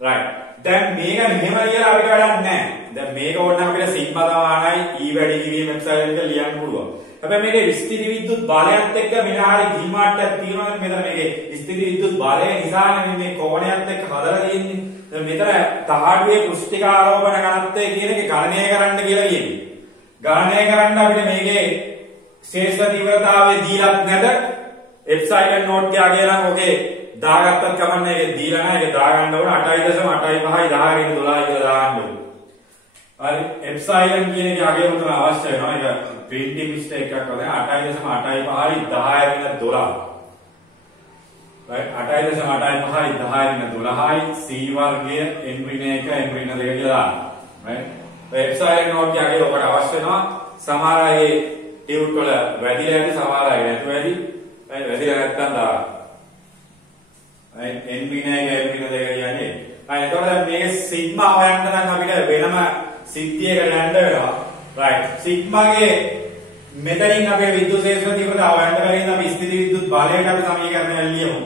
right. දැන් මේක මෙහෙම ලියලා අපිට වැඩක් නැහැ. දැන් මේක ඕනනම් අපිට සිග්මා සමානයි E වැඩි කිරීම එප්සයිලන් කියලා ලියන්න පුළුවන්. හැබැයි මේකේ විස්තීර්ණ විද්‍යුත් බලයත් එක්ක මෙහාරි ගිහිමාට්ටයක් තියෙනවා. මෙතන මේකේ විස්තීර්ණ විද්‍යුත් බලය නිසානේ මේ කෝණයත් එක්ක හදලා තියෙන්නේ. දැන් මෙතන තහඩුවේ පෘෂ්ඨික ආරෝපණ ඝනත්වය කියන එක ගණනය කරන්න කියලා කියන්නේ. ගණනය කරන්න අපිට මේකේ ශේෂ්ඨ තීව්‍රතාවය දීලත් නැද එප්සයිලන් නෝට් ත්‍යාගය නම් ඔකේ දාගත්තත් කමන්නේ ඒක දීලා නැහැ. ඒක දාගන්න ඕන 8.85 10 12 කියලා දාගන්න ඕන. හරි එප්සයිලන් කියන එක අගය උතන අවශ්‍ය වෙනවා. ඒක printing mistake එකක් වගේ 8.85 10 right 8.85 10 C වර්ගය n ඍණ 1 n ඍණ 2 කියලා දාන්න. right එප්සයිලන් නෝට් එකේ ඔකට අවශ්‍ය වෙනවා. සමහර අය ටියුට් වල වැඩිලා ඇති සමහර අය නැතු වැඩි. right වැඩිලා නැත්තම් දාන්න. right n ඍණ 1 n ඍණ 2 කියන්නේ. right එතකොට දැන් මේකේ සිග්මා හොයන්න නම් අපිට වෙනම සිද්ධියකට යන්න වෙනවා. right සිග්මාගේ මෙතනින් අපේ විද්‍යුත් ශේෂ්ඨ තීව්‍රතාව හොයන්න බැරි නම් අපි ස්ථිර විද්‍යුත් බලයට අපි සමීකරණය ලියමු.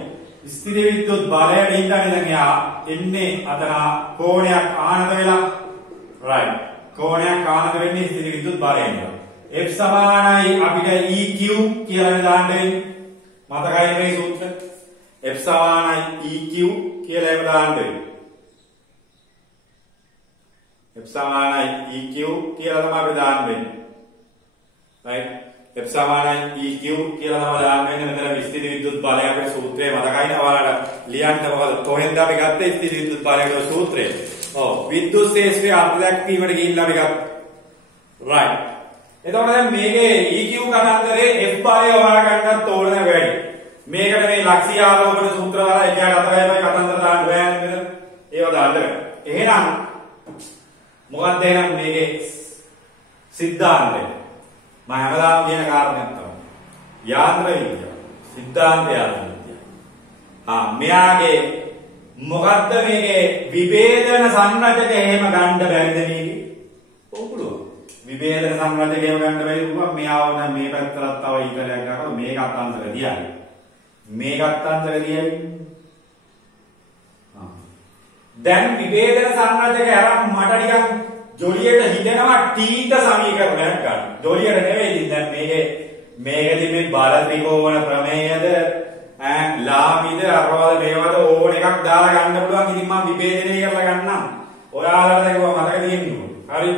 ස්ථිර විද්‍යුත් බලයට ඉඳන් දැන් යා එන්නේ අතන කෝණයක් ආනත වෙලා right කෝණයක් ආනත වෙන්නේ ස්ථිර විද්‍යුත් බලයෙන්. F සමානයි අපිට EQ කියලා දාන්න වෙන්නේ. මතකයි මේ සූත්‍රය. F සමානයි EQ කියලා එහෙම දාන්න වෙන්නේ. F සමානයි EQ කියලා තමයි අපි දාන්න වෙන්නේ. right F සමානයි EQ කියලා තමයි දාන්න වෙන්නේ. මෙතන විස්තීර්ණ විද්‍යුත් බලය අපේ සූත්‍රය මතකයිද ඔයාලට ලියන්න මොකද කොහෙන්ද අපි ගත්තේ විස්තීර්ණ විද්‍යුත් බලයේ සූත්‍රය. ඔව් විද්‍යුත් ශේෂ්ත්‍රයේ අර්ථ දැක්වීමට ගිහිල්ලා අපි ගත්තා. right එතකොට දැන් මේකේ EQ කතන්දරේ F බලය හොයාගන්නත් ඕන වැඩි. මේකට මේ ලක්ෂ්‍ය ආරෝපණ සූත්‍ර වල එක අතරයි කතන්දර දාන්න බෑනේ මෙතන. ඒව දාන්න. එහෙනම් මොකක්ද එහෙනම් මේකේ සිද්ධාන්තය? මම හැමදාම කියන කාරණයක් තමයි. යාන්ත්‍ර විද්‍යාව. සිද්ධාන්ත යාන්ත්‍ර විද්‍යාව. මෙයාගේ මොකක්ද මේකේ විභේදන සංරචක එහෙම ගන්න බැරිද මේකේ? ඔව් පුළුවන්. විභේදන සංරචක එහෙම ගන්න බැරි වුණා මෙයාව නම් මේ පැත්තට තව ඉතලයක් ගන්නවා මේකත් අන්තර දියන්නේ. මේකත් අන්තර දියන්නේ. දැන් විභේදන සංරචක අරන් මට නිකන් ජොලියට හිතෙනවා ටීට සමීකරණයක් ගන්න. ජොලියට නෙවෙයි දැන් මේකෙදි මේ බල ත්‍රිකෝණ ප්‍රමේයද ලාමිද අරවද මේවද ඕන එකක් දාලා ගන්න පුළුවන්. ඉතින් මම විභේදනය කරලා ගන්නම්. ඔයාලට ඒක මතක තියෙන්න හරි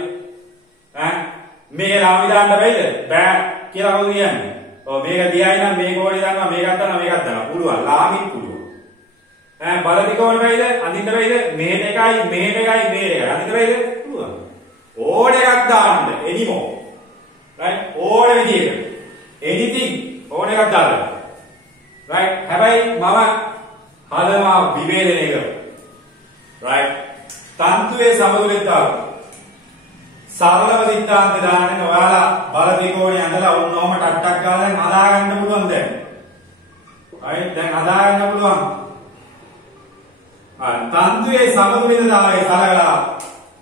මේ ලාමි දාන්න බැයිද? බෑ කියලා කවුද කියන්නේ? ඔව් මේක දියයි නම් මේ කෝණේ දානවා මේකක් දානවා මේකක් දානවා. පුළුවන් ලාමිත් පුළුවන්. බල ත්‍රිකෝණ බැයිද? අඳින්න බැයිද? මේට එකයි මේට එකයි මේට එකයි. අඳින්න බැයිද? පුළුවන්. ඕන එකක් දාන්න එනිමෝ right ඕන විදිහකට anything ඕන එකක් දාන්න right හැබැයි මම හදනවා විභේදනය කරනවා right තන්තුවේ සමතුලිතතාව සරලව සිද්ධාන්තය දාන්න ඔයාලා බල ත්‍රිකෝණය ඇඳලා ඔන්නෝම ටට්ටක් ගාලා හදා ගන්න පුළුවන් දැන් right දැන් හදා ගන්න පුළුවන් තන්තුවේ සමතුලිතතාවය සලකලා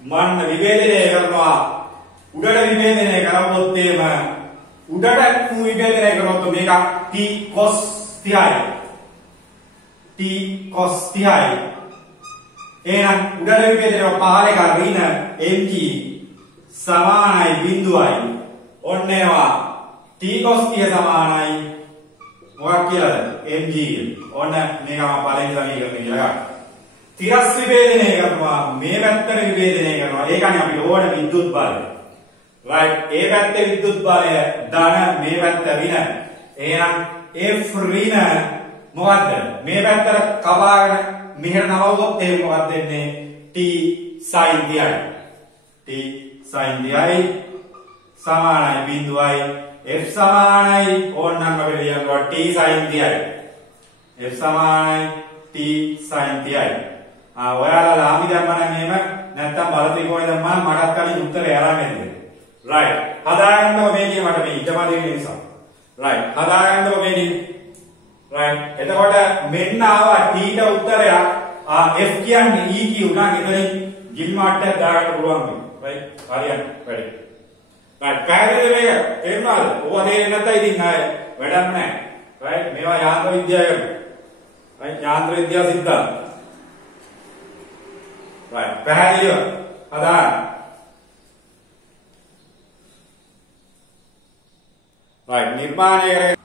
මන්න විභේදනය කරනවා උඩට විභේදනය කරවොත් එහෙම උඩට විභේදනය කරොත් මේක t cos 30යි t cos 30යි එහෙනම් උඩට විභේදනය පහල එක ඍණ mg සමානයි බිඳුවයි ඔන්න ඒවා t cos 30 සමානයි මොකක් කියලාද mg ඔන්න මේක මම පළවෙනි සමීකරණය කියලා ගන්න තිරස් විභේදනය කරනවා මේ පැත්තට විභේදනය කරනවා ඒකනේ අපිට ඕන විද්‍යුත් බලය right ඒ පැත්තේ විද්‍යුත් බලය ධන මේ පැත්ත ඍණ එහෙනම් F ඍණ මොකද්ද මේ පැත්තට කපාගෙන මෙහෙට නවවුවොත් එහෙම මොකක්ද වෙන්නේ T sin di T sin di සමානයි බිඳුවයි F සමානයි ඕනනම් අපි ලියනවා T sin තියයි. F සමානයි T sin තියයි. ඔයාලා ලාමි දැම්මම එහෙම නැත්තම් බල ත්‍රිකෝණය දැම්මම මටත් කලින් උත්තරය අරන් එන්නේ. right. හදාගන්නකො මේකේ මට මේ ඊටමදී නිසා. right. හදාගන්නකො මේකේ. right. එතකොට මෙන්න ආවා T ට උත්තරයක්. F කියන්නේ EQ නම් එතනින් ගිල් මාට්ටයක් දාගන්න පුළුවන් මේ. right. හරියට වැඩි. right. පැහැදිලිද මේක? තේරුණාද? ඕවා තේරෙන්නේ නැත්නම් ඉතින් ආයේ වැඩක් නැහැ. right. මේවා යාන්ත්‍ර විද්‍යාව. right. යාන්ත්‍ර විද්‍යාව සිද්ධාන්ත. right. පැහැදිලිව හදාගන්න. right. නිර්මාණය කරගෙන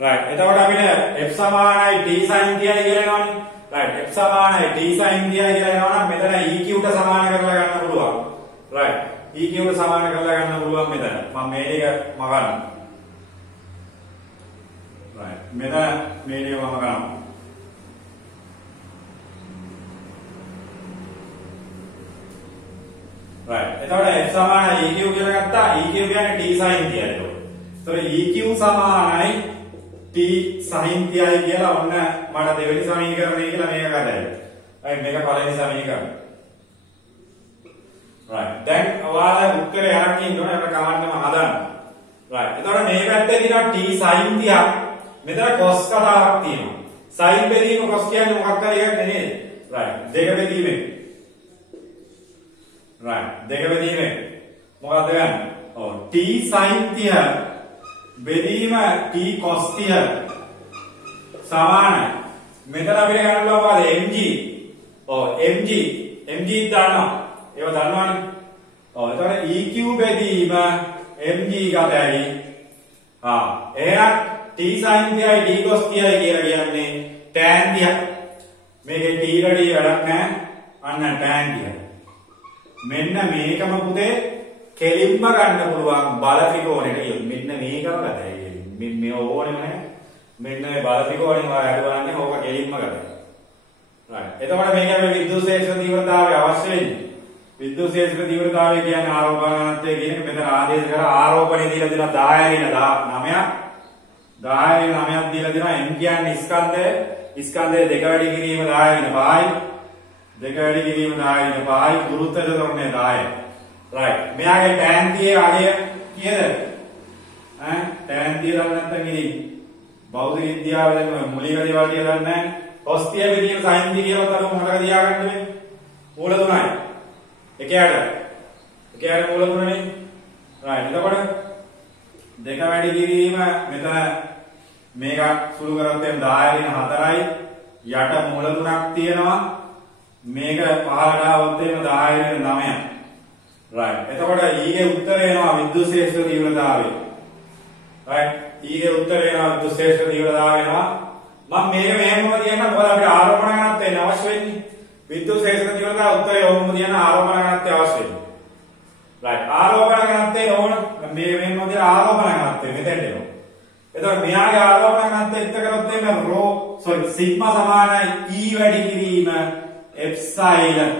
right. එතකොට අපිට F සමානයි T sin තියයි කියලා එනවනේ. right. F සමානයි T sin තියයි කියලා එනවා නම් මෙතන EQ ට සමාන කරලා ගන්න පුළුවන්. right. EQ ට සමාන කරලා ගන්න පුළුවන් මෙතන. මම මේ ටික මගන්න. right. මෙතන මේ ටික මම ගන්නවා. right. එතකොට F සමානයි EQ කියලා ගත්තා. EQ කියන්නේ T sin තියයි. එතකොට EQ සමානයි T sin තියයි කියලා ඔන්න මට දෙවෙනි සමීකරණය කියලා මේක ගන්නයි. right. මේක පළවෙනි සමීකරණය. right. දැන් ඔයාලා උත්තරේ අරන් ඉන්නෝනේ අපිට කවන්නම හදන්න. right. එතකොට මේ පැත්තේ තියෙනවා T sin 30ක්. මෙතන cos කතාවක් තියෙනවා. sin බෙදීම cos කියන්නේ මොකක්ද එකක් නෙමෙයි. right. දෙක බෙදීමෙන්. right. දෙක බෙදීමෙන්. මොකක්ද ගන්න? ඔව් T sin 30 බෙදීම T cos 30 සමානයි. මෙතන අපිට ගන්න පුළුවන් මොකද mg. ඔව් mg දන්නවා. ඒව දන්නවනේ. ඔව් එතකොට EQ බෙදීම mg ගතයි. එහෙනම් T sin 30යි T cos 30යි කියලා කියන්නේ tan 30. මේකේ T රඩි වැඩක් නැහැ. අන්න tan 30. මෙන්න මේකම පුතේ කෙලින්ම ගන්න පුළුවන් බල ත්‍රිකෝණයට කියොත් මෙන්න මේකම ගතයි. මේ ඕනෙම නැහැ. මෙන්න මේ බල ත්‍රිකෝණේ ඔයාලා බලන්නේ ඕක කෙලින්ම ගතයි. right. එතකොට මේකේ විද්‍යුත් ක්ෂේත්‍ර තීව්‍රතාවය අවශ්‍ය වෙන්නේ. විද්‍යුත් ක්ෂේත්‍ර තීව්‍රතාවය කියන්නේ ආරෝපණාන්තය කියන එක මෙතන ආදේශ කර ආරෝපණය දීලා දෙනවා 10 9ක් 9ක් දීලා දෙනවා m කියන්නේ ස්කන්ධය දෙක වැඩි කිරීම 10 වෙන 5යි දෙක වැඩි කිරීම 10 වෙන 5යි ගුරුත්ව ධර්මය 10යි. right. මෙයාගේ tan තියේ අඩය කීයද? tan තිය දන්නේ නැත්නම් ඉතින් භෞතික විද්‍යාවේ දැන් මූලික දේවල් කියලා දන්නේ නැහැ. cos තිය බෙදීම sin තිය කියලා තමයි මතක තියාගන්න වෙන්නේ. මූල තුනයි. එකයට මූල තුනනේ. right. එතකොට දෙක වැඩි කිරීම මෙතන මේක සුළු කරොත් එම් 10 වෙන 4යි යට මූල තුනක් තියෙනවා. මේක පහළට આવොත් එම් 10 වෙන 9යි. right. එතකොට ඊගේ උත්තරය එනවා විද්‍යුත් ක්ෂේත්‍ර තීව්‍රතාවය. right. ඊගේ උත්තරය එනවා විද්‍යුත් ක්ෂේත්‍ර තීව්‍රතාවය එනවා. මම මේක මෙහෙමම කියන්නම් මොකද අපිට ආරෝපණ ගන්නත් වෙන අවශ්‍ය වෙන්නේ. විද්‍යුත් ක්ෂේත්‍ර තීව්‍රතාවය උත්තරය ඕමම තියන ආරෝපණ ගන්නත් අවශ්‍ය වෙන්නේ. right. ආරෝපණ ගන්නත් ඕන මේ මෙහෙම තියන ආරෝපණ ගන්නත් මෙතෙන්ට එනවා. එතකොට මෙයාගේ ආරෝපණ ගන්නත් එක්ක කරොත් එimhe සිග්මා සමානයි E වැඩි කිරීම එප්සයිලන්.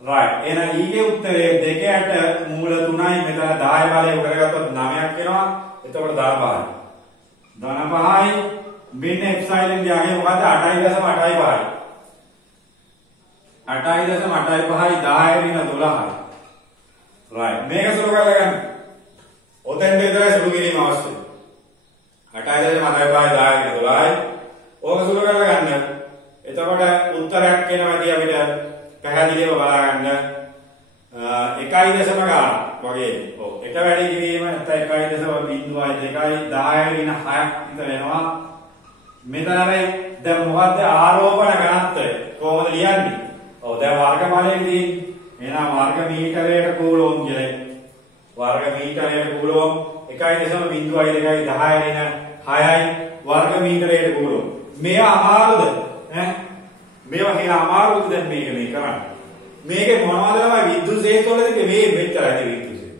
right. එහෙනම් ඊගේ උත්තරේ දෙකයට මූල 3යි මෙතන 10 බලය උඩරගත්තොත් 9ක් එනවා. එතකොට ධන 5යි. ධන 5යි මෙන්න එප්සයිලන් ගියාගේ මොකද 8.85යි. 8.85යි 10 වෙන 12යි. right. මේක සුළු කරලා ගන්න. ඔතෙන් විතරයි සුළු කිරීම අවශ්‍යයි. 8.85යි 10 වෙන 12යි. ඕක සුළු කරලා ගන්න. එතකොට උත්තරයක් එනවාදී අපිට පැහැදිලිව බලා ගන්න 1.0 ගාන වගේ. ඔව් එක වැඩි කිරීම නැත්නම් 1.02යි 10 වෙන 6ක් විතර එනවා. මෙතන හැබැයි දැන් මොකද්ද ආරෝපණ ඝනත්වය කොහොමද ලියන්නේ? ඔව් දැන් වර්ගඵලයේදී එහෙනම් වර්ග මීටරයට කූලෝම් කියලා. වර්ග මීටරයට කූලෝම් 1.02යි 10 වෙන 6යි වර්ග මීටරයට කූලෝම්. මේ අමාරුද? මේවා කියන අමාරුද දැන් මේක මේ කරන්නේ. මේකේ මොනවද තමයි විද්‍යුත් ක්ෂේත්‍රවලදී මේ මෙච්චරයි විද්‍යුත් ක්ෂේත්‍රය.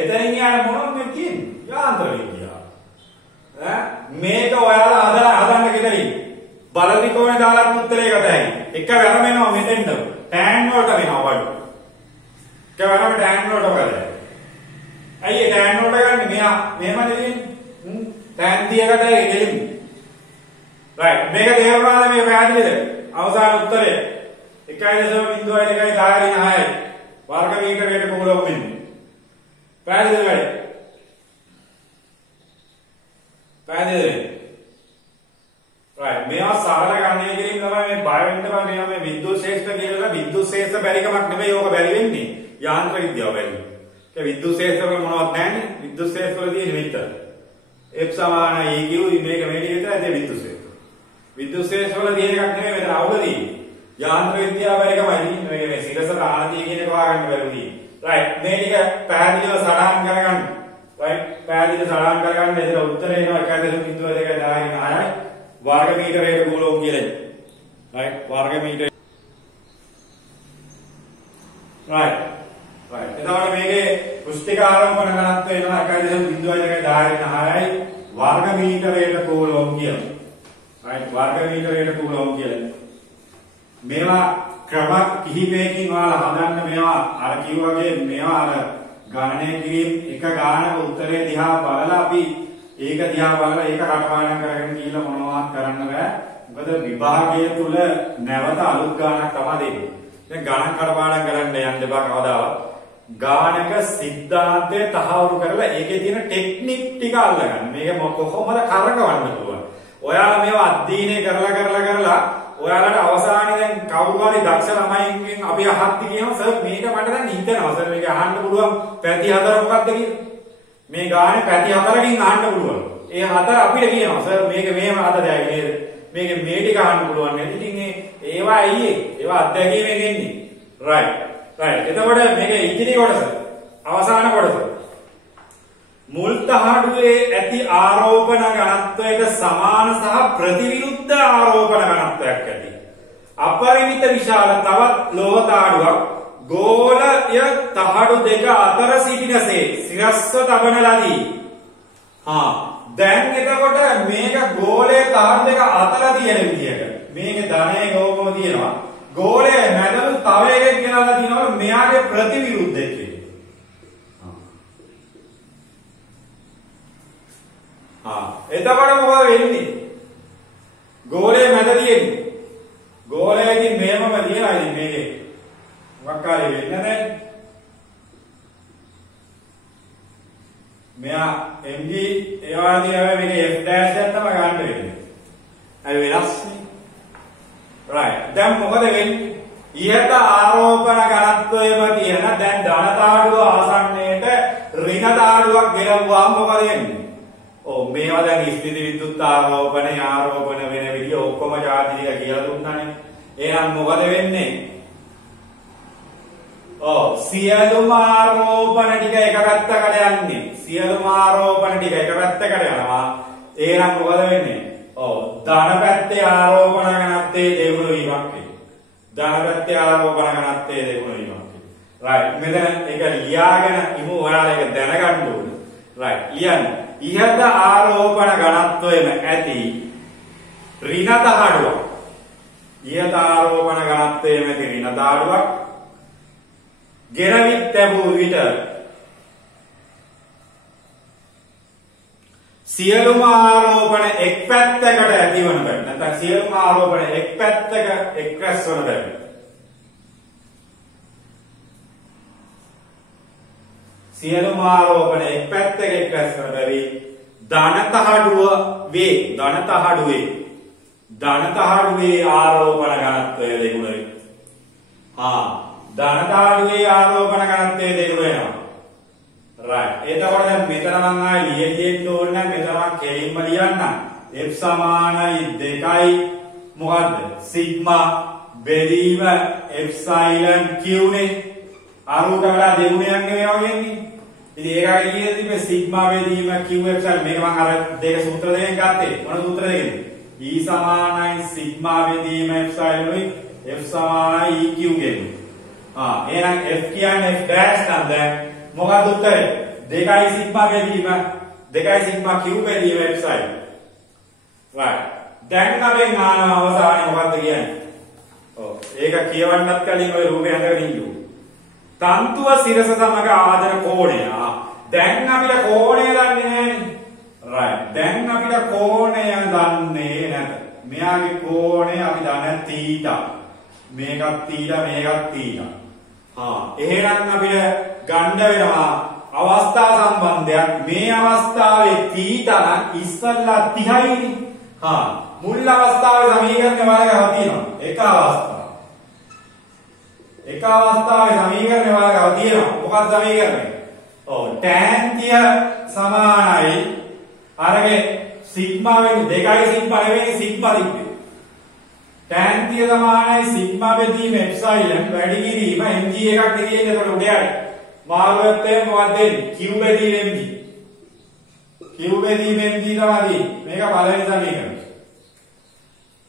එතනින් යාර මොනවද මේ තියෙන්නේ? යාන්ත්‍ර විද්‍යාව. මේක ඔයාලා හදන්න ගෙදරින් බල ත්‍රිකෝණේ දාලා උත්තරේ ගතයි. එක වැරම එනවා මෙතෙන්ට. tan වලට වෙනවා වඩු. එක වැරම tan වලට වලද. ඇයි tan වලට ගන්න මෙයා මෙහෙමද තියෙන්නේ tan 30කට ගෙලිමු right මේක තේරුණාද මේ පැහැදිලිද අවසාන උත්තරය 1.01 6යි වර්ග මීටරයට කුලොම් වෙන්නේ පැහැදිලිද පැහැදිලිද right මේවා සරල ගණනය කිරීම තමයි මේ බය වෙන්න බෑ මේවා මේ විද්‍යුත් ශේෂ්ත්‍ර කියලා විද්‍යුත් ශේෂ්ත්‍ර බැරිකමක් නෙමෙයි ඕක බැරි වෙන්නේ යාන්ත්‍ර විද්‍යාව බැරි ඒ විද්‍යුත් ශේෂ්ත්‍ර වල මොනවද නැන්නේ විද්‍යුත් ශේෂ්ත්‍ර වල තියෙන මෙතන F සමාන EQ මේක මේ විදිහට ඇද විද්‍යුත් ශේෂ්ත්‍ර විද්‍යුත් ශේෂ්ත්‍ර වල තියෙන එකක් නෙමෙයි මෙතන අවුලදී යාන්ත්‍ර විද්‍යාව බැරිකමයි මේක මේ සිරසට ආනතිය කියන එක හොයාගන්න බැරුණි right මේ ටික පැහැදිලිව සටහන් කරගන්න right පැහැදිලිව සටහන් කරගන්න එතන උත්තරේ එනවා 1.02 वर्ग मीटर एक बोलो राइट वर्ग मीटर राइट राइट එතකොට මේකේ පුස්තික ආරෝපණ ගණන්ත්වය වෙනවා 1.06යි वर्ग मीटरයට කූලොම් කියලා right वर्ग मीटरයට කූලොම් කියලා මේවා ක්‍රම කිහිපයකින් ඔයාලා හදන්න මේවා අර කිව්වාගේ මේවා අර ගණනය කිරීම එක ගානක උත්තරේ දිහා බලලා අපි ඒක දිහා බලලා ඒක කටපාඩම් කරගෙන ගිහිල්ලා මොනවවත් කරන්න බෑ. මොකද විභාගය තුල නැවත අලුත් ගානක් තමයි දෙන්නේ. දැන් ගණන් කටපාඩම් කරන්න යන්න එපා කවදාවත්. ගානක සිද්ධාන්තය තහවුරු කරලා ඒකේ තියෙන ටෙක්නික් ටික අල්ලගන්න. මේක කොහොමද කරකවන්න පුළුවන්. ඔයාලා මේවා අධ්‍යයනය කරලා ඔයාලට අවසානයේ දැන් කවුරු හරි දක්ෂ ළමයින්ගෙන් අපි අහද්දි කියනවා සර් මේක මට දැන් හිතෙනවා සර් මේක අහන්න පුළුවන් පැති හතර මොකක්ද කියලා. මේ ගානේ පැති හතරකින් අහන්න පුළුවන්. ඒ හතර අපිට කියනවා සර් මේක මෙහෙම හතරයි නේද? මේක මේ ටික අහන්න පුළුවන් නේද? ඉතින් ඒවා අයියේ. ඒවා අත්දැකීමෙන් එන්නේ. right. right. එතකොට මේක ඉදිරි කොටස. අවසාන කොටස. මුල් තහඩුවේ ඇති ආරෝපණ ඝනත්වයට සමාන සහ ප්‍රතිවිරුද්ධ ආරෝපණ ඝනත්වයක් ඇති. අපරිමිත විශාල තවත් ලෝහ තහඩුවක් ගෝලය තහඩු දෙක අතර සිටිනසේ සිරස්ව තබන ලදී. දැන් එතකොට මේක ගෝලයේ තහඩු දෙක අතර තියෙන විදියට මේකේ ධනයේ ගෝකම තියෙනවා. ගෝලයේ මැදලු තව එකක් ගෙනල්ලා තිනවා මෙයාගේ ප්‍රතිවිරුද්ධ එක. එතකොට මොකද වෙන්නේ? ගෝලයේ මැද තියෙන්නේ. ගෝලයේදී මේමම තියලා ඉතින් මේකේ වක්කාලේ වෙන්නේ නැහැ. මෙයා MG ඒ වගේ මේක F dash එකක් තමයි ගන්න වෙන්නේ. අය වෙනස්නේ. right. දැන් මොකද වෙන්නේ? ඊට ආරෝපණ ඝනත්වයම තියෙන දැන් ධන තාඩුව ආසන්නයේට ඍණ තාඩුවක් ගෙනවුවාම මොකද වෙන්නේ? ඔව් මේවා දැන් ස්ථිති විද්‍යුත් ආරෝපණ වෙන විදිය ඔක්කොම જાති ටික කියලා දුන්නානේ. එහෙනම් මොකද වෙන්නේ? සියලුම ආරෝපණ ටික එක පැත්තකට යන්නේ. සියලුම ආරෝපණ ටික එක පැත්තකට යනවා. එහෙනම් මොකද වෙන්නේ? ධන පැත්තේ ආරෝපණ ඝනත්වයේ දෙගුණ වීමක් වෙනවා. ධන පැත්තේ ආරෝපණ ඝනත්වයේ දෙගුණ වීමක් වෙනවා. right. මෙතන ඒක ලියාගෙන ඉමු ඔයාලා ඒක දැනගන්න ඕනේ. right. ලියන්න. ඉහත ආරෝපණ ඝනත්වයම ඇති ඍණ තහඩුවක්. ඉහත ආරෝපණ ඝනත්වයම ඇති ඍණ තහඩුවක් ගෙනවිත් ලැබූ විට සියලුම ආරෝපණ එක් පැත්තකට ඇතිවන බැරි නැත්නම් සියලුම ආරෝපණ එක් පැත්තක එක්රැස් වන බැරි සියලුම ආරෝපණ එක් පැත්තක එක්රැස් වන බැරි ධන තහඩුවේ ආරෝපණ ඝනත්වය දෙගුණ වේ. ධන තහඩුවේ ආරෝපණ ඝනත්වය දෙගුණ වෙනවා. right. එතකොට දැන් මෙතන මම ආයි ලියෙන්න ඕනේ නම් මෙතන මම කෙලින්ම ලියන්නම්. F සමානයි 2යි මොකද්ද? සිග්මා බෙදීම එප්සයිලන් q නේ. අරුට වඩා දෙගුණයක් නෙවෙයි වගේන්නේ. ඉතින් ඒකයි කියන්නේ මේ සිග්මා බෙදීම q එප්සයිලන් මේක මම අර දෙක සූත්‍ර දෙකෙන් ගත්තේ. මොන සූත්‍ර දෙකෙන්ද? E සමානයි සිග්මා බෙදීම එප්සයිලන් F සමානයි EQ ගෙන්නේ. එහෙනම් F කියන්නේ F dash නම් දැන් මොකක්ද උත්තරේ? 2යි සිග්මා බෙදීම 2යි සිග්මා q බෙදීම එප්සයිලන්. right. දැන් අපි ගන්නවා අවසානයේ මොකක්ද කියන්නේ? ඒක කියවන්නත් කලින් ඔය රූපේ හඳගෙන ඉන්නු. තන්තුව සිරස සමග ආදර කෝණය දැන් අපිට කෝණය දන්නේ නැහැනේ. right. දැන් අපිට කෝණය දන්නේ නැත. මෙයාගේ කෝණය අපි දන්නේ තීටා. මේකත් තීටා මේකත් තීටා. එහෙනම් අපිට ගන්න වෙනවා අවස්ථා සම්බන්ධයක්. මේ අවස්ථාවේ තීටා නම් ඉස්සල්ලා 30යිනේ. මුල් අවස්ථාවේ සමීකරණය වලගහලා තියෙනවා. එක අවස්ථාවේ සමීකරණය වලගහලා තියෙනවා. මොකක්ද සමීකරණය? tan 30 සමානයි අරගේ සිග්මා වෙන 2යි සිග්මා නෙවෙයි සිග්මා තිබ්බේ. tan 30 සමානයි සිග්මා බෙදීම එප්සයිලන් වැඩි කිරීම mg එකක් දෙකේ එතකොට උඩයට මාරුවත් එක්ක මොකක්ද දෙන්නේ? q බෙදීම mg. q බෙදීම mg තමයි මේක පළවෙනි සමීකරණය.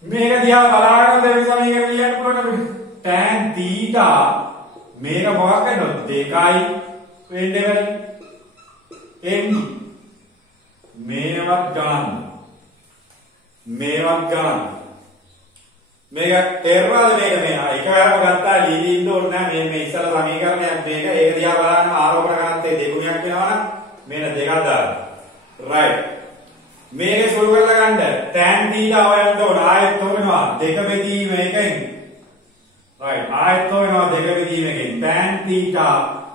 මේක දිහා බලාගෙන දෙවෙනි සමීකරණය ලියන්න පුළුවන් අපිට. tan theta මේක මොකක් වෙනවද? 2යි වෙන්නේ mg. මේවත් ගන්න. මේක තේරුණාද මේක මේ එකවරම ගත්තා ලියන්න ඕනේ නැහැ මේ ඉස්සර සමීකරණයක් මේක ඒක දිහා බලන්න ආරෝපණ ගන්නතේ දෙගුණයක් වෙනවා නම් මෙන්න දෙකක් දාන්න right මේක සුළු කරලා ගන්න tan theta හොයන්න ඕන ආයෙත් හොයනවා 2 බෙදීම 1කින් right ආයෙත් හොයනවා 2 බෙදීම 1කින් tan theta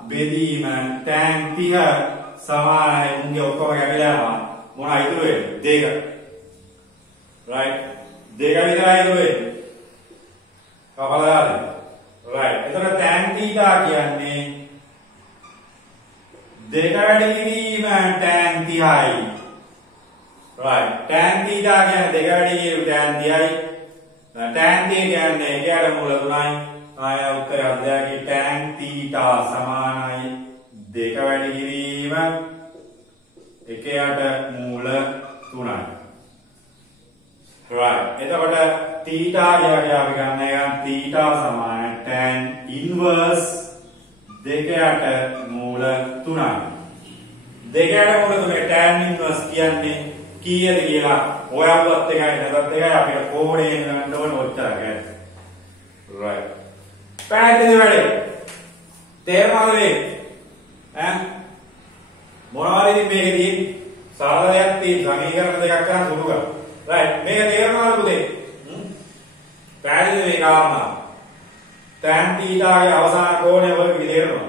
බෙදීම tan 30 සමානයි උන්ගේ ඔක්කොම කැපිලා යනවා මොනවා ඉතුරු වෙන්නේ 2 right 2 විතරයි ඉතුරු වෙන්නේ කවදාද right එතන tan theta කියන්නේ 2 වැඩි කිරීම tan 30යි right tan theta කියන්නේ 2 වැඩි කිරීම tan 30යි tan 30 කියන්නේ 1ට මූල 3යි ආය උත්තර අධ්‍යයනයේ tan theta සමානයි 2 වැඩි කිරීම 1ට මූල 3යි right එතකොට theta කියන්නේ අපි ගන්න එක theta සමාන tan inverse 2ට මූල 3යි 2ට මූල 3 tan inverse කියන්නේ කීයද කියලා ඔයාලත් එකයි නැත්නම් එකයි අපිට කෝණය ගන්න ඕන ඔච්චරයි right පැහැදිලි වැඩේ තේරුණාද මේ මොනවාද ඉතින් මේකදී සරල දෙයක් තියෙන සමීකරණ දෙකක් කරන් සුළු කරා right මේක තේරුණාද පුතේ පැහැදිලි මේ කාරණා tan theta ගේ අවසාන කෝණය ඔය පිළිදෙරනවා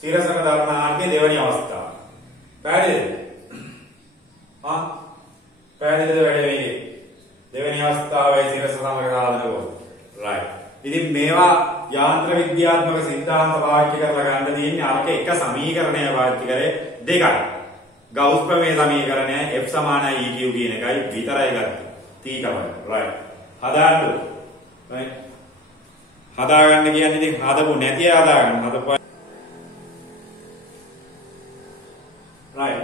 සිරසක ධර්මාංකයේ දෙවෙනි අවස්ථාව පැහැදිලිද පැහැදිලිද වැඩේ මේකේ දෙවෙනි අවස්ථාවේ සිරස සමග සාධක කෝණ right ඉතින් මේවා යාන්ත්‍ර විද්‍යාත්මක සිද්ධාන්ත පාවිච්චි කරලා ගන්න තියෙන්නේ අරක එක සමීකරණය පාවිච්චි කරේ දෙකයි ගෞස් ප්‍රමේය සමීකරණය f සමානයි eq කියන එකයි විතරයි ගත්තේ theta වල right හදාන්න right හදාගන්න කියන්නේ ඉතින් හදපු නැති අය හදාගන්න හදපු right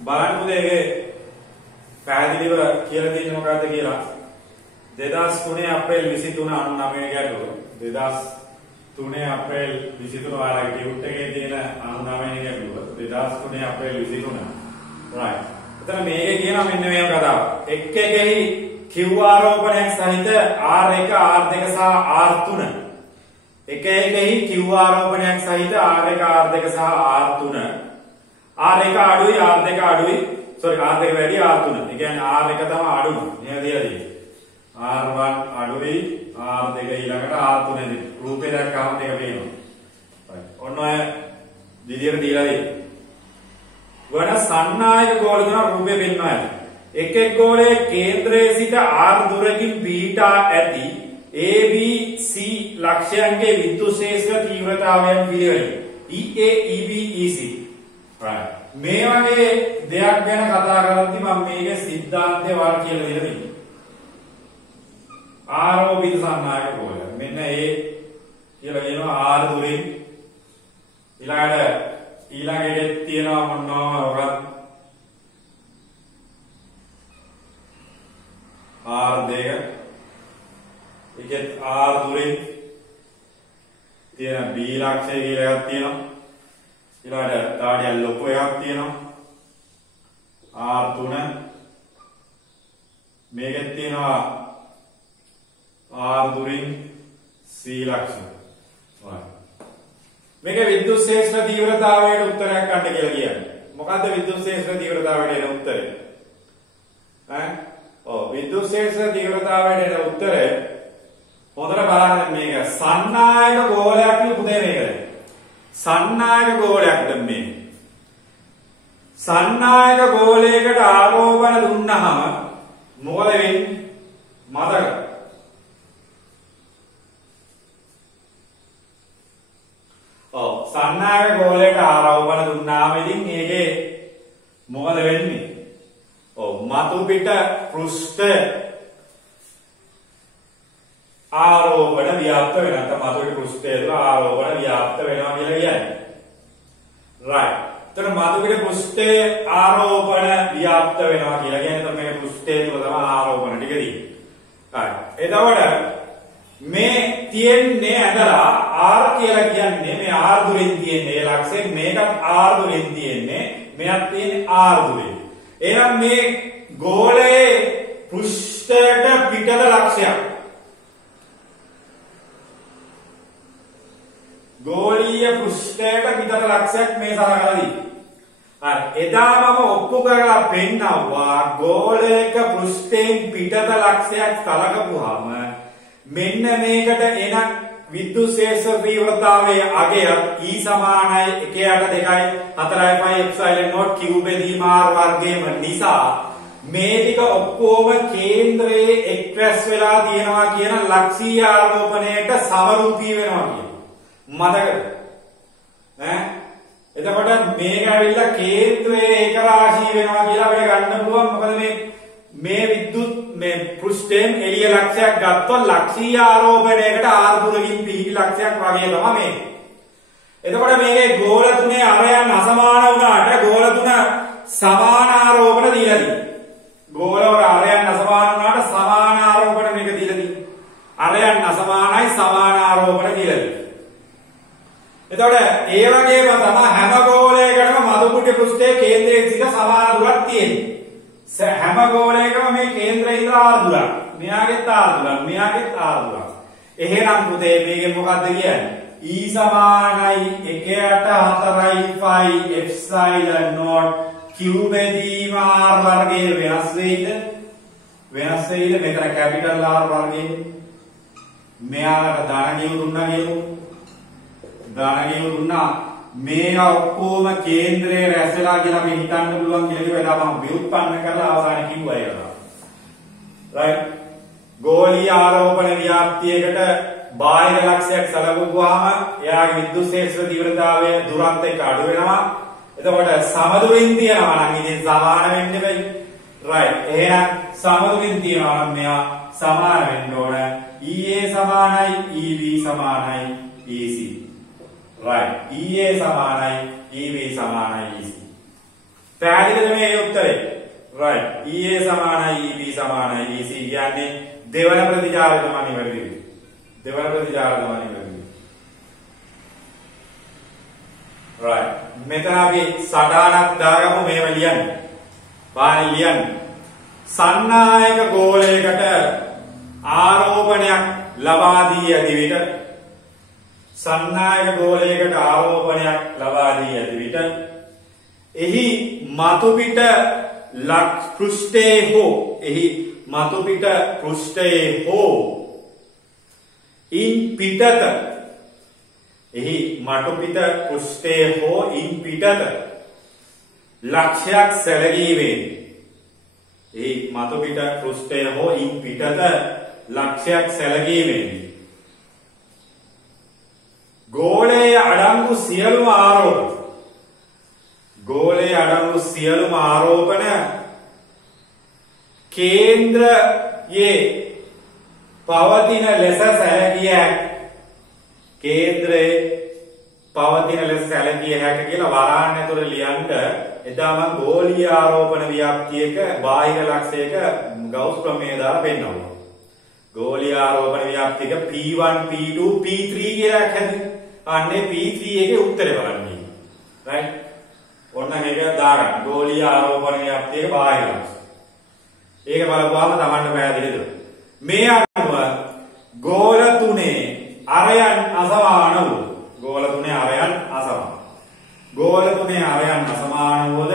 බලන්න පුතේ පැහැදිලිව කියලා තියෙන්නේ මොකද්ද කියලා 2003 අප්‍රේල් 23 99 ගැටලුව 2003 අප්‍රේල් 23 ආරයි ටියුට් එකේ තියෙන 99 ගැටලුව 2003 අප්‍රේල් 23 right එතන මේකේ කියනවා මෙන්න මේව කතාව එක් එකෙහි q ආරෝපණයක් සහිත r1 r2 සහ r3 එක එකෙහි q ආරෝපණයක් සහිත r1 r2 සහ r3 r1 අඩුයි r2 අඩුයි sorry r2 වැඩි r3 ඒ කියන්නේ r1 තමයි අඩුම නේද කියලා R1 අඩුයි R2 ඊළඟට R3 දී රූපේ දැක්කම මේක පේනවා. right. ඔන්න ඔය විදියට දීලා තියෙනවා. වන සන්නායක ගෝල දෙන රූපේ පෙන්වනවා. එක් එක් ගෝලයේ කේන්ද්‍රයේ සිට R දුරකින් බීටා ඇති ABC ලක්ෂයන්ගේ විද්‍යුත් ශේෂ්ත්‍ර තීව්‍රතාවයන් පිළිවෙලින් EA EB EC. right. මේ වගේ දෙයක් ගැන කතා කරද්දී මම මේකේ සිද්ධාන්තය වාර කියලා දීලා තියෙනවා. ආරෝපිත සන්නායක ගෝලය මෙන්න ඒ කියලා කියනවා R දුරින් ඊළඟට තියෙනවා මොනවා වරක් R2 ඒකත් R දුරින් තියෙන B ලක්ෂය කියලා එකක් තියෙනවා ඊළඟට තාඩියක් ලොකු එකක් තියෙනවා R3 මේකත් තියෙනවා R දුරින් C ලක්ෂණ. right. මේක විද්‍යුත් ශේෂ්ත්‍ර තීව්‍රතාවයට උත්තරයක් ගන්න කියලා කියන්නේ. මොකද්ද විද්‍යුත් ක්ෂේත්‍ර තීව්‍රතාවයට එන උත්තරය? විද්‍යුත් ක්ෂේත්‍ර තීව්‍රතාවයට එන උත්තරය හොඳට බලන්න මේක සන්නායක ගෝලයක් පුතේ මේකද? සන්නායක ගෝලයක්ද මේ? සන්නායක ගෝලයකට ආරෝපණ දුන්නාම මොකද වෙන්නේ? මතක සන්නායක ගෝලයකට ආරෝපණ දුන්නාම ඉතින් මේකේ මොකද වෙන්නේ? මතු පිට පෘෂ්ඨ ආරෝපණ ව්‍යාප්ත වෙනවා. මතු පිට පෘෂ්ඨය තුළ ආරෝපණ ව්‍යාප්ත වෙනවා කියලා කියන්නේ. right. එතන මතු පිට පෘෂ්ඨයේ ආරෝපණ ව්‍යාප්ත වෙනවා කියලා කියන්නේ තමයි මේ පෘෂ්ඨය තුළ තමයි ආරෝපණ ටික තියෙන්නේ. right. එතකොට මේ තියෙන්නේ ඇදලා R කියලා කියන්නේ මේ R දුරින් තියෙන්නේ ඒ ලක්ෂය මේකත් R දුරින් තියෙන්නේ මෙයක් තියෙන්නේ R දුරින්. එහෙනම් මේ ගෝලයේ පෘෂ්ඨයට පිටත ලක්ෂයක් ගෝලීය පෘෂ්ඨයට පිටත ලක්ෂයක් මේ සලකලා දී. හරි එදා මම ඔප්පු කරලා පෙන්නනවා ගෝලයක පෘෂ්ඨයෙන් පිටත ලක්ෂයක් සලකපුවාම මෙන්න මේකට එන විද්‍යුත් ක්ෂේත්‍ර තීව්‍රතාවයේ අගය E සමානයි 1/2 q බෙදීම r වර්ගයම නිසා මේ ටික ඔක්කොම කේන්ද්‍රයේ එක්රැස් වෙලා තියෙනවා කියන ලක්ෂීය ආරෝපණයට සමරූපී වෙනවා කියන මතකද? එතකොට මේක ඇවිල්ලා කේන්ද්‍රයේ එක රාශී වෙනවා කියලා අපිට ගන්න පුළුවන්. මොකද මේ විද්‍යුත් මේ පෘෂ්ඨයෙන් එළිය ලක්ෂයක් ගත්තොත් ලක්ෂීය ආරෝපණයකට r දුරකින් පිහිටි ලක්ෂයක් වගේ තමයි මේ. එතකොට මේකේ ගෝල තුනේ අරයන් අසමාන වුණාට ගෝල තුන සමාන ආරෝපණ දීලා තියෙනවා. ගෝල වල අරයන් අසමාන වුණාට සමාන ආරෝපණ මේක දීලා තියෙනවා. අරයන් අසමානයි සමාන ආරෝපණ දීලා තියෙනවා. එතකොට ඒ වගේම තමයි හැම ගෝලයකටම මතු පිට පෘෂ්ඨයේ කේන්ද්‍රයෙන් සිට සමාන දුරක් තියෙනවා. හැම ගෝලයකම මේ කේන්ද්‍රය ඉඳලා r දුරක්. මෙයාගෙත් r දුරක්. මෙයාගෙත් r දුරක්. එහෙනම් පුතේ මේකෙන් මොකද්ද කියන්නේ? E සමානයි 1/4 epsilon naught q බෙදීම r වර්ගයේ වෙනස් වෙයිද? වෙනස් වෙයිද? මෙතන කැපිටල් R වර්ගයේ. මෙයාට ධන කියු දුන්නා කියමු. ධන කියු දුන්නා. මේවා ඔක්කොම කේන්ද්‍රයේ රැස් වෙලා කියලා අපි හිතන්න පුළුවන් කියලා කිව්වා. මම ව්‍යුත්පන්න කරලා අවසානයේ කිව්වා ඒක. right. ගෝලීය ආරෝපණ ව්‍යාප්තියකට බාහිර ලක්ෂයක් සලකුවාම එයාගේ විද්‍යුත් ක්ෂේත්‍ර තීව්‍රතාවය දුරත් එක්ක අඩු වෙනවා. එතකොට සමදුරින් තියනවා නම් ඉතින් සමාන වෙන්න බෑ. right. එහෙනම් සමදුරින් තියනවා නම් මෙයා සමාන වෙන්න ඕන. EA සමානයි EV සමානයි EC. right. EA සමානයි EV සමානයි EC. පැහැදිලිද මේ උත්තරේ? right. EA සමානයි EV සමානයි EC කියන්නේ දෙවන ප්‍රතිචාරය තමයි නිවැරදි. දෙවන ප්‍රතිචාරය තමයි නිවැරදි. right. මෙතන අපි සටහනක් දාගමු මේව ලියන්න. පාරේ ලියන්න. සන්නායක ගෝලයකට ආරෝපණයක් ලබා දී ඇති විට සන්නායක ගෝලයකට ආරෝපණයක් ලබා දී ඇති විට එහි මතු පිට පෘෂ්ඨයේ හෝ එහි මතු පිට පෘෂ්ඨයේ හෝ ඉන් පිටත එහි මතු පිට පෘෂ්ඨයේ හෝ ඉන් පිටත ලක්ෂයක් සැලකී වේ. එහි මතු පිට පෘෂ්ඨයේ හෝ ඉන් පිටත ලක්ෂයක් සැලකී වේ. ගෝලයේ අඩංගු සියලුම ආරෝපණ ගෝලයේ අඩංගු සියලුම ආරෝපණ කේන්ද්‍රයේ පවතින ලෙස සැලකිය කේන්ද්‍රයේ පවතින ලෙස සැලකිය හැක කියලා වරාන් ඇතුළේ ලියන්න එදා මම ගෝලීය ආරෝපණ ව්‍යාප්තියක බාහිර ලක්ෂයක ගෞස් ප්‍රමේය දාලා පෙන්නනවා. ගෝලීය ආරෝපණ ව්‍යාප්තියක P1 P2 P3 කියලා හැදුවා. අන්නේ P3 එකේ උත්තරේ බලන්න. right. ඔන්න මේක දාගන්න. ගෝලීය ආරෝපණ ව්‍යාප්තියක බාහිර ලක්ෂය. ඒක බලපුවාම Tamanට පැහැදිලිද? මේ අනුව ගෝල තුනේ අරයන් අසමාන වූ ගෝල තුනේ අරයන් අසමාන. ගෝල තුනේ අරයන් අසමාන වූද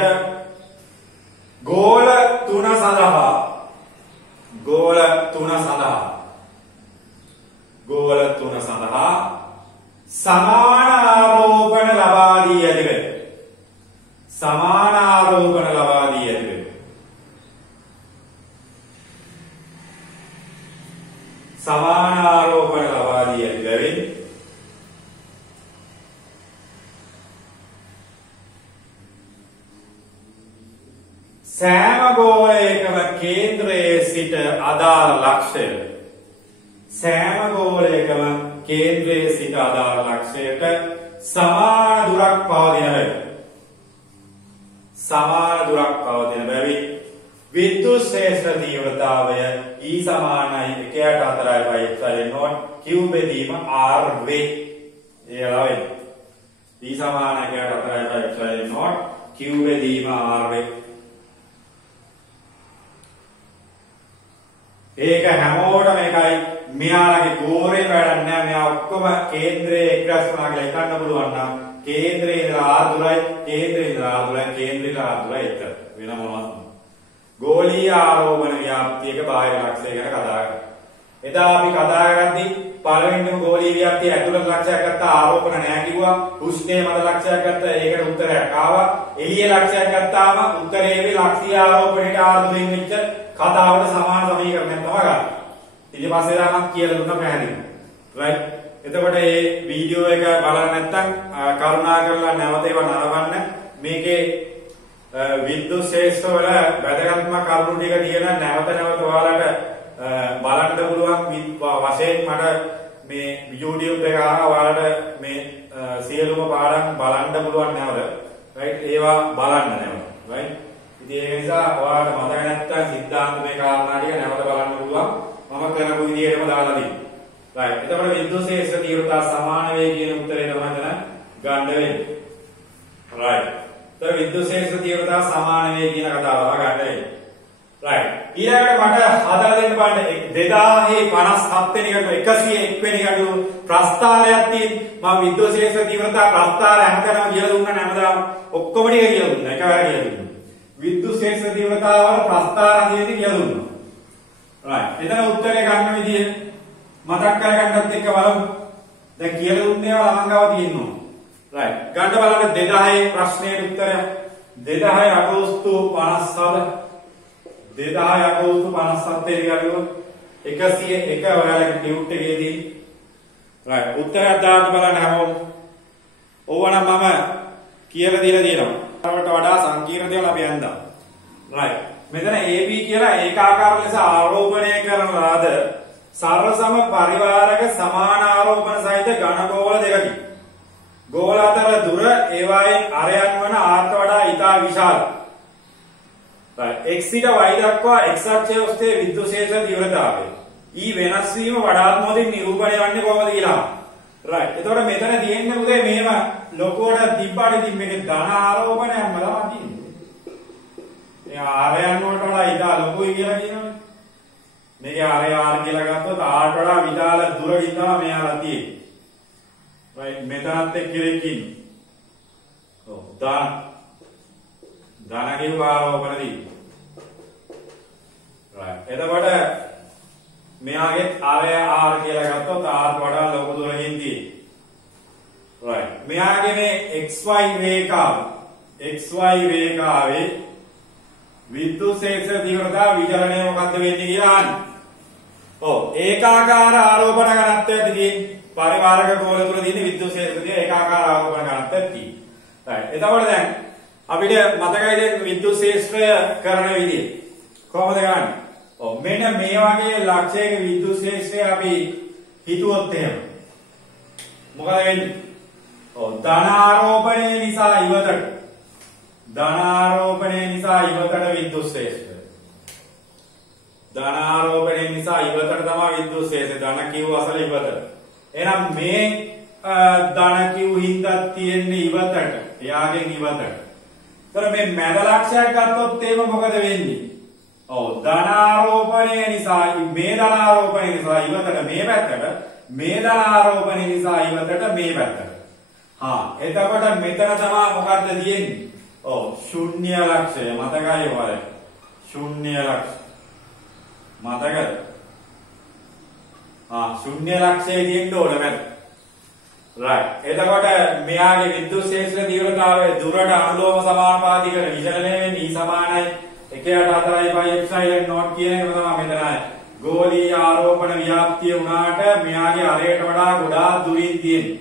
ගෝල 3 සඳහා සමාන ආරෝපණ ලබා දී ඇති වේ. සමාන ආරෝපණ ලබා දී ඇති වේ. සමාන ආරෝපණ ලබා දී ඇති බැවින් සෑම ගෝලයකම කේන්ද්‍රයේ සිට අදාළ ලක්ෂය සෑම ගෝලයකම කේන්ද්‍රයේ සිට අදාළ ලක්ෂයට සමාන දුරක් පවතින බැවින් විද්‍යුත් ක්ෂේත්‍ර තීව්‍රතාවය E සමානයි 1/4πε0 q බෙදීම r වේ. ඒලා වෙන්නේ. E සමානයි 1/4πε0 q බෙදීම r වේ. ඒක හැමෝටම එකයි. මෙයාලගේ ගෝරේ වැඩක් නැහැ. මෙයා ඔක්කොම කේන්ද්‍රයේ එක්රැස් වුණා කියලා හිතන්න පුළුවන් නම් කේන්ද්‍රයේ ඉඳලා r දුරයි කේන්ද්‍රයේ ඉඳලා r දුරයි කේන්ද්‍රයේ ඉඳලා r දුරයි එක වෙන මොනවද? ගෝලීය ආරෝපණ ව්‍යාප්තියක බාහිර ලක්ෂය ගැන කතා කරා. එදා අපි කතා කරද්දී පළවෙනිම ගෝලීය ව්‍යාප්තිය ඇතුළත ලක්ෂයක් ගත්තා ආරෝපණ නැහැ කිව්වා. පෘෂ්ඨයේ මත ලක්ෂයක් ගත්තා ඒකට උත්තරයක් ආවා. එළියේ ලක්ෂයක් ගත්තාම උත්තරේ වෙයි ලක්ෂීය ආරෝපණයට r දුරින් වෙච්ච කතාවට සමාන සමීකරණයක් තමයි ගන්න. ඊට පස්සේ මම කියලා දුන්නා පැහැදිලිව. රයිට්. එතකොට මේ වීඩියෝ එක බලන්න නැත්නම් කරුණාකරලා නැවත ඒව නරඹන්න. මේකේ විද්‍යුත් ක්ෂේත්‍ර වල වැදගත්ම කරුණු ටික තියෙන නැවත ඔයාලට බලන්න පුළුවන් වශයෙන් මට මේ YouTube එක ඔයාලට මේ සියලුම පාඩම් බලන්න පුළුවන් නැවත. රයිට්. ඒවා බලන්න නැවත. රයිට්. ඉතින් ඒ නිසා ඔයාලට මතක නැත්නම් සිද්ධාන්ත මේ කාරණා ටික නැවත බලන්න පුළුවන්. මම කරපු විදිහටම දාලා තියෙනවා. රයිට්. එතකොට විද්‍යුත් ක්ෂේත්‍ර තීව්‍රතාව සමාන වේ කියන උත්තරේ තමයි ගන්න වෙන්නේ. රයිට්. तो विद्युत क्षेत्र तीव्रता समान वे කියන කතාව ගන්න වෙයි. රයිට්. ඊළඟට මට හදලා දෙන්න බලන්න 2057 වෙනි ගැටුව 101 වෙනි ගැටුව ප්‍රස්ථාරයක් තියෙන මම විද්‍යුත් ක්ෂේත්‍ර තීව්‍රතා ප්‍රස්ථාර හැමතැනම කියලා දුන්නා නැමදාම ඔක්කොම ටික කියලා දුන්නා. එකවර කියලා දුන්නා. විද්‍යුත් ක්ෂේත්‍ර තීව්‍රතාව වල ප්‍රස්ථාර තියෙදි කියලා දුන්නා. රයිට්. එතන උත්තරේ ගන්න විදිය මතක් කරගන්නත් එක්ක බලමු. දැන් කියලා දුන්නේ ඒවා ළමං ගාව තියෙනවා. right ගන්න බලන්න 2010 ප්‍රශ්නයේ උත්තරය 2010 අගෝස්තු 57 වෙනි ගැටුව 101 ඔයාලගේ ටියුට් එකේදී right උත්තරයක් දාන්න බලන්න හැමෝම ඕවනම් මම කියලා දීලා තියෙනවා. ඒකට වඩා සංකීර්ණ දේවල් අපි යන්දා. right මෙතන AB කියලා ඒකාකාර ලෙස ආරෝපණය කරන ලද සර්වසම පරිවාරක සමාන ආරෝපණ සහිත ඝන ගෝල දෙකකි. ගෝල අතර දුර ඒවායින් අරයන් වන ආර්ට වඩා ඉතා විශාලයි. right x සිට y දක්වා x අක්ෂය ඔස්සේ විද්‍යුත් ක්ෂේත්‍ර තීව්‍රතාවය E වෙනස් වීම වඩාත් මොහොතින් නිරූපණය වන්නේ කොහොමද කියලා. right එතකොට මෙතන තියෙන්නේ උදේ මේව ලොකුවට තිබ්බාට ඉතින් මේකේ ධන ආරෝපණයක්ම තමයි තියෙන්නේ. ඒ ආරයන් වලට වඩා ඉතා ලොකුයි කියලා කියනවනේ. මේකේ ආරය r කියලා ගත්තොත් ආර්ට වඩා විශාල දුරකින් තමයි මෙයාලා තියෙන්නේ. right මෙතනත් එක්කෙකින් ඔව් ධන කියව ආරෝපණදී right එතකොට මෙයාගේ ආරය r කියලා ගත්තොත් r වඩා ලොකු දුරකින් තියෙන්නේ right මෙයාගේ මේ xy රේඛාවේ විද්‍යුත් ක්ෂේත්‍ර තීව්‍රතාව විචලනය මොකක්ද වෙන්නේ කියලා අහන්න. ඔව් ඒකාකාර ආරෝපණ ඝනත්වයක් තියෙන්නේ පරිවාරක ගෝල තුල තියෙන විද්‍යුත් ක්ෂේත්‍රයේ ඒකාකාර ආරෝපණ ඝනත්වයක් තියෙනවා. right එතකොට දැන් අපිට මතකයි දැන් විද්‍යුත් ක්ෂේත්‍රය කරන විදිය කොහොමද කරන්නේ? ඔව් මෙන්න මේ වගේ ලක්ෂයක විද්‍යුත් ක්ෂේත්‍රය අපි හිතුවොත් එහෙම මොකද වෙන්නේ? ඔව් ධන ආරෝපණය නිසා ඉවතට විද්‍යුත් ක්ෂේත්‍රය ධන ආරෝපණය නිසා ඉවතට තමයි විද්‍යුත් ක්ෂේත්‍රය ධන කිව්ව අසල ඉවතට. එහෙනම් මේ ධන කිව් හින්දා තියෙන්නේ ඉවතට. එයාගෙන් ඉවතට. ඒතර මේ මැද ලක්ෂයක් ගත්තොත් එහෙම මොකද වෙන්නේ? ඔව් ධන ආරෝපණය නිසා මේ ධන ආරෝපණය නිසා ඉවතට මේ පැත්තට මේ ධන ආරෝපණය නිසා ඉවතට මේ පැත්තට. එතකොට මෙතන තමයි මොකද්ද තියෙන්නේ? ඔව් ශුන්‍ය ලක්ෂය මතකයි ඔයාලට. ශුන්‍ය ලක්ෂය. මතකද? ශුන්‍ය ලක්ෂයේ තියෙන්න ඕන මැද. right. එතකොට මෙයාගේ විද්‍යුත් ක්ෂේත්‍ර තීව්‍රතාවය දුරට අනුලෝම සමානුපාතිකව විචලනය වෙන්නේ E සමානයි 1/4 නෝට් කියන එක තමයි මෙතන ගෝලීය ආරෝපණ ව්‍යාප්තිය වුණාට මෙයාගේ අරයට වඩා ගොඩාක් දුරින් තියෙන්නේ.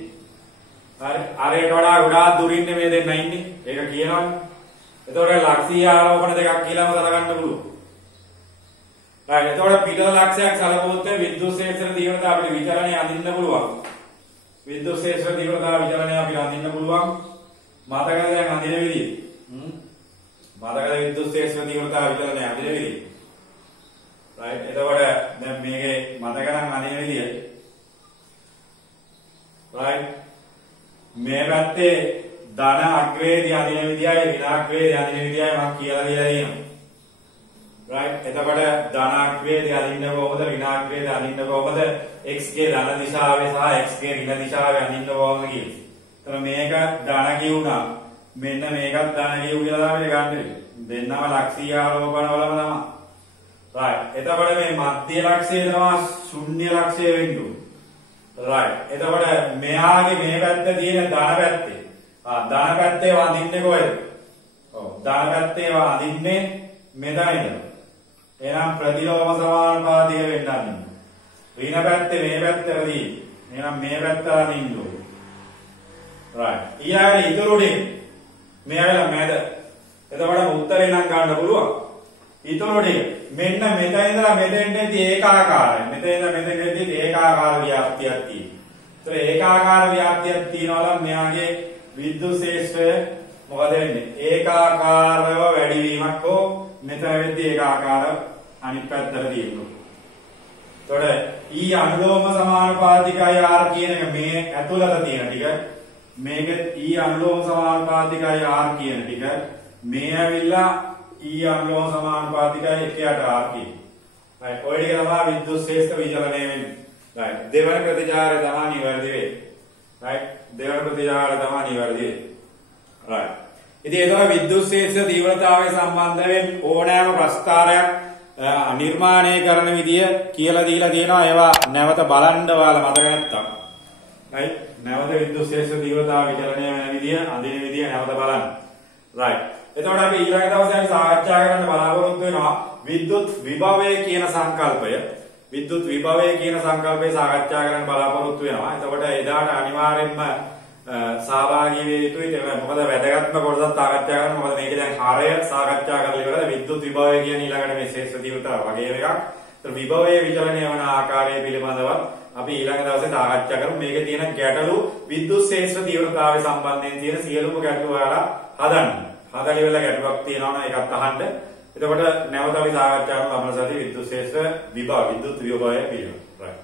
හරි. අරයට වඩා ගොඩාක් දුරින් මේ දෙන්න ඉන්නේ. ඒක කියනවනේ. එතකොට ලක්ෂීය ආරෝපණ දෙකක් කියලාම සලකන්න පුළුවන්. right. එතකොට පිටත ලක්ෂයක් සලකුවොත් විද්‍යුත් ක්ෂේත්‍ර තීව්‍රතාව අපිට විචලනය අඳින්න පුළුවන්. විද්‍යුත් ක්ෂේත්‍ර තීව්‍රතාව විචලනය අපිට අඳින්න පුළුවන්. මතකද දැන් අඳින විදිය? මතකද විද්‍යුත් ක්ෂේත්‍ර තීව්‍රතාව විචලනය අඳින විදිය? right. එතකොට දැන් මේකේ මතක නම් අඳින විදිය. right. මේ පැත්තේ ධන අග්‍රේදී අඳින විදියයි ඍණ අග්‍රේදී අඳින විදියයි මම කියලා තියෙනවා. right. එතකොට ධන අග්‍රේදී අඳින්න කොහොමද ඍණ අග්‍රේදී අඳින්න කොහොමද x ගේ ධන දිශාවේ සහ x ගේ ඍණ දිශාවේ අඳින්න කොහොමද කියන්නේ. එතන මේක ධන කියුණා. මෙන්න මේකත් ධන කියු කියලා තමයි ගන්න. දෙන්නම ලක්ෂීය ආරෝපණ වලම තමයි. right. එතකොට මේ මධ්‍ය ලක්ෂය තමයි ශුන්‍ය ලක්ෂය වෙන්න ඕනේ. right. එතකොට මෙයාගේ මේ පැත්තේ තියෙන ධන පැත්තේ. ධන පැත්තේ වඳින්නේ කොහෙද? ඔව් ධන පැත්තේ වඳින්නේ මෙතන ඉඳලා. එහෙනම් ප්‍රතිලෝම සමානුපාතික වෙන්න අදින්න. ඍණ පැත්තේ මේ පැත්තටදී. එහෙනම් මේ පැත්තට අදින්න ඕනේ. right. ඊළඟට ඉතුරු දෙක. මෙයාලා මැද. එතකොට උත්තරේ නම් ගන්න පුළුවන්. ඉතුරු දෙක. මෙන්න මෙතන ඉඳලා මෙතෙන්ටදී ඒකාකාරයි. මෙතන ඉඳලා මෙතෙන්ටදී ඒකාකාර ව්‍යාප්තියක් තියෙනවා. ඒතර ඒකාකාර ව්‍යාප්තියක් තියනවා නම් මෙයාගේ විද්‍යුත් ක්ෂේත්‍රය මොකද වෙන්නේ? ඒකාකාරව වැඩි වීමක් හෝ මෙතන වෙද්දී ඒකාකාර අනිත් පැත්තට තියෙනවා. එතකොට E අනුලෝම සමානුපාතිකයි R කියන එක මේ ඇතුළත තියෙන ටික මේක E අනුලෝම සමානුපාතිකයි R කියන ටික මේ ඇවිල්ලා E අනුලෝම සමානුපාතිකයි 1/8 R කියන. right. ඔය ටික තමයි විද්‍යුත් ක්ෂේත්‍ර විචලනය වෙන්නේ. right. දෙවන ප්‍රතිචාරය තමයි නිවැරදි වෙන්නේ. right. දෙවන ප්‍රතිචාරය තමයි නිවැරදි වෙන්නේ. right. ඉතින් ඒතර විද්‍යුත් ක්ෂේත්‍ර තීව්‍රතාවය සම්බන්ධයෙන් ඕනෑම ප්‍රස්තාරයක් නිර්මාණය කරන විදිය කියලා දීලා තියෙනවා. ඒවා නැවත බලන්න ඔයාලා මතක නැත්තම්. right. නැවත විද්‍යුත් ක්ෂේත්‍ර තීව්‍රතාව විචලනය වෙන විදිය අඳින විදිය නැවත බලන්න. right. එතකොට අපි ඊළඟ දවසේ සාකච්ඡා කරන්න බලාපොරොත්තු වෙනවා විද්‍යුත් විභවය කියන සංකල්පය. විද්‍යුත් විභවය කියන සංකල්පය සාකච්ඡා කරන්න බලාපොරොත්තු වෙනවා. එතකොට එදාට අනිවාර්යෙන්ම සහභාගී වෙ යුතුයි. ඒක මොකද වැදගත්ම කොටසක් සාකච්ඡා කරන්න. මොකද මේක දැන් හරය සාකච්ඡා කරලා ඉවරලා විද්‍යුත් විභවය කියන ඊළඟට මේ ක්ෂේත්‍ර තීව්‍රතාව වගේ එකක්. ඒතර විභවයේ විචලනය වන ආකාරය පිළිබඳව අපි ඊළඟ දවසේ සාකච්ඡා කරමු. මේකේ තියෙන ගැටලු විද්‍යුත් ක්ෂේත්‍ර තීව්‍රතාවය සම්බන්ධයෙන් තියෙන සියලුම ගැටලු ඔයාලා හදන්න. හදලා ඉවරලා ගැටලුවක් තියෙනවා නම් ඒකත් අහන්න. එතකොට නැවත අපි සාකච්ඡා කරමු අපේ සතියේ විද්‍යුත් ක්ෂේත්‍ර විභව විද්‍යුත් විභවය පිළිබඳව. right.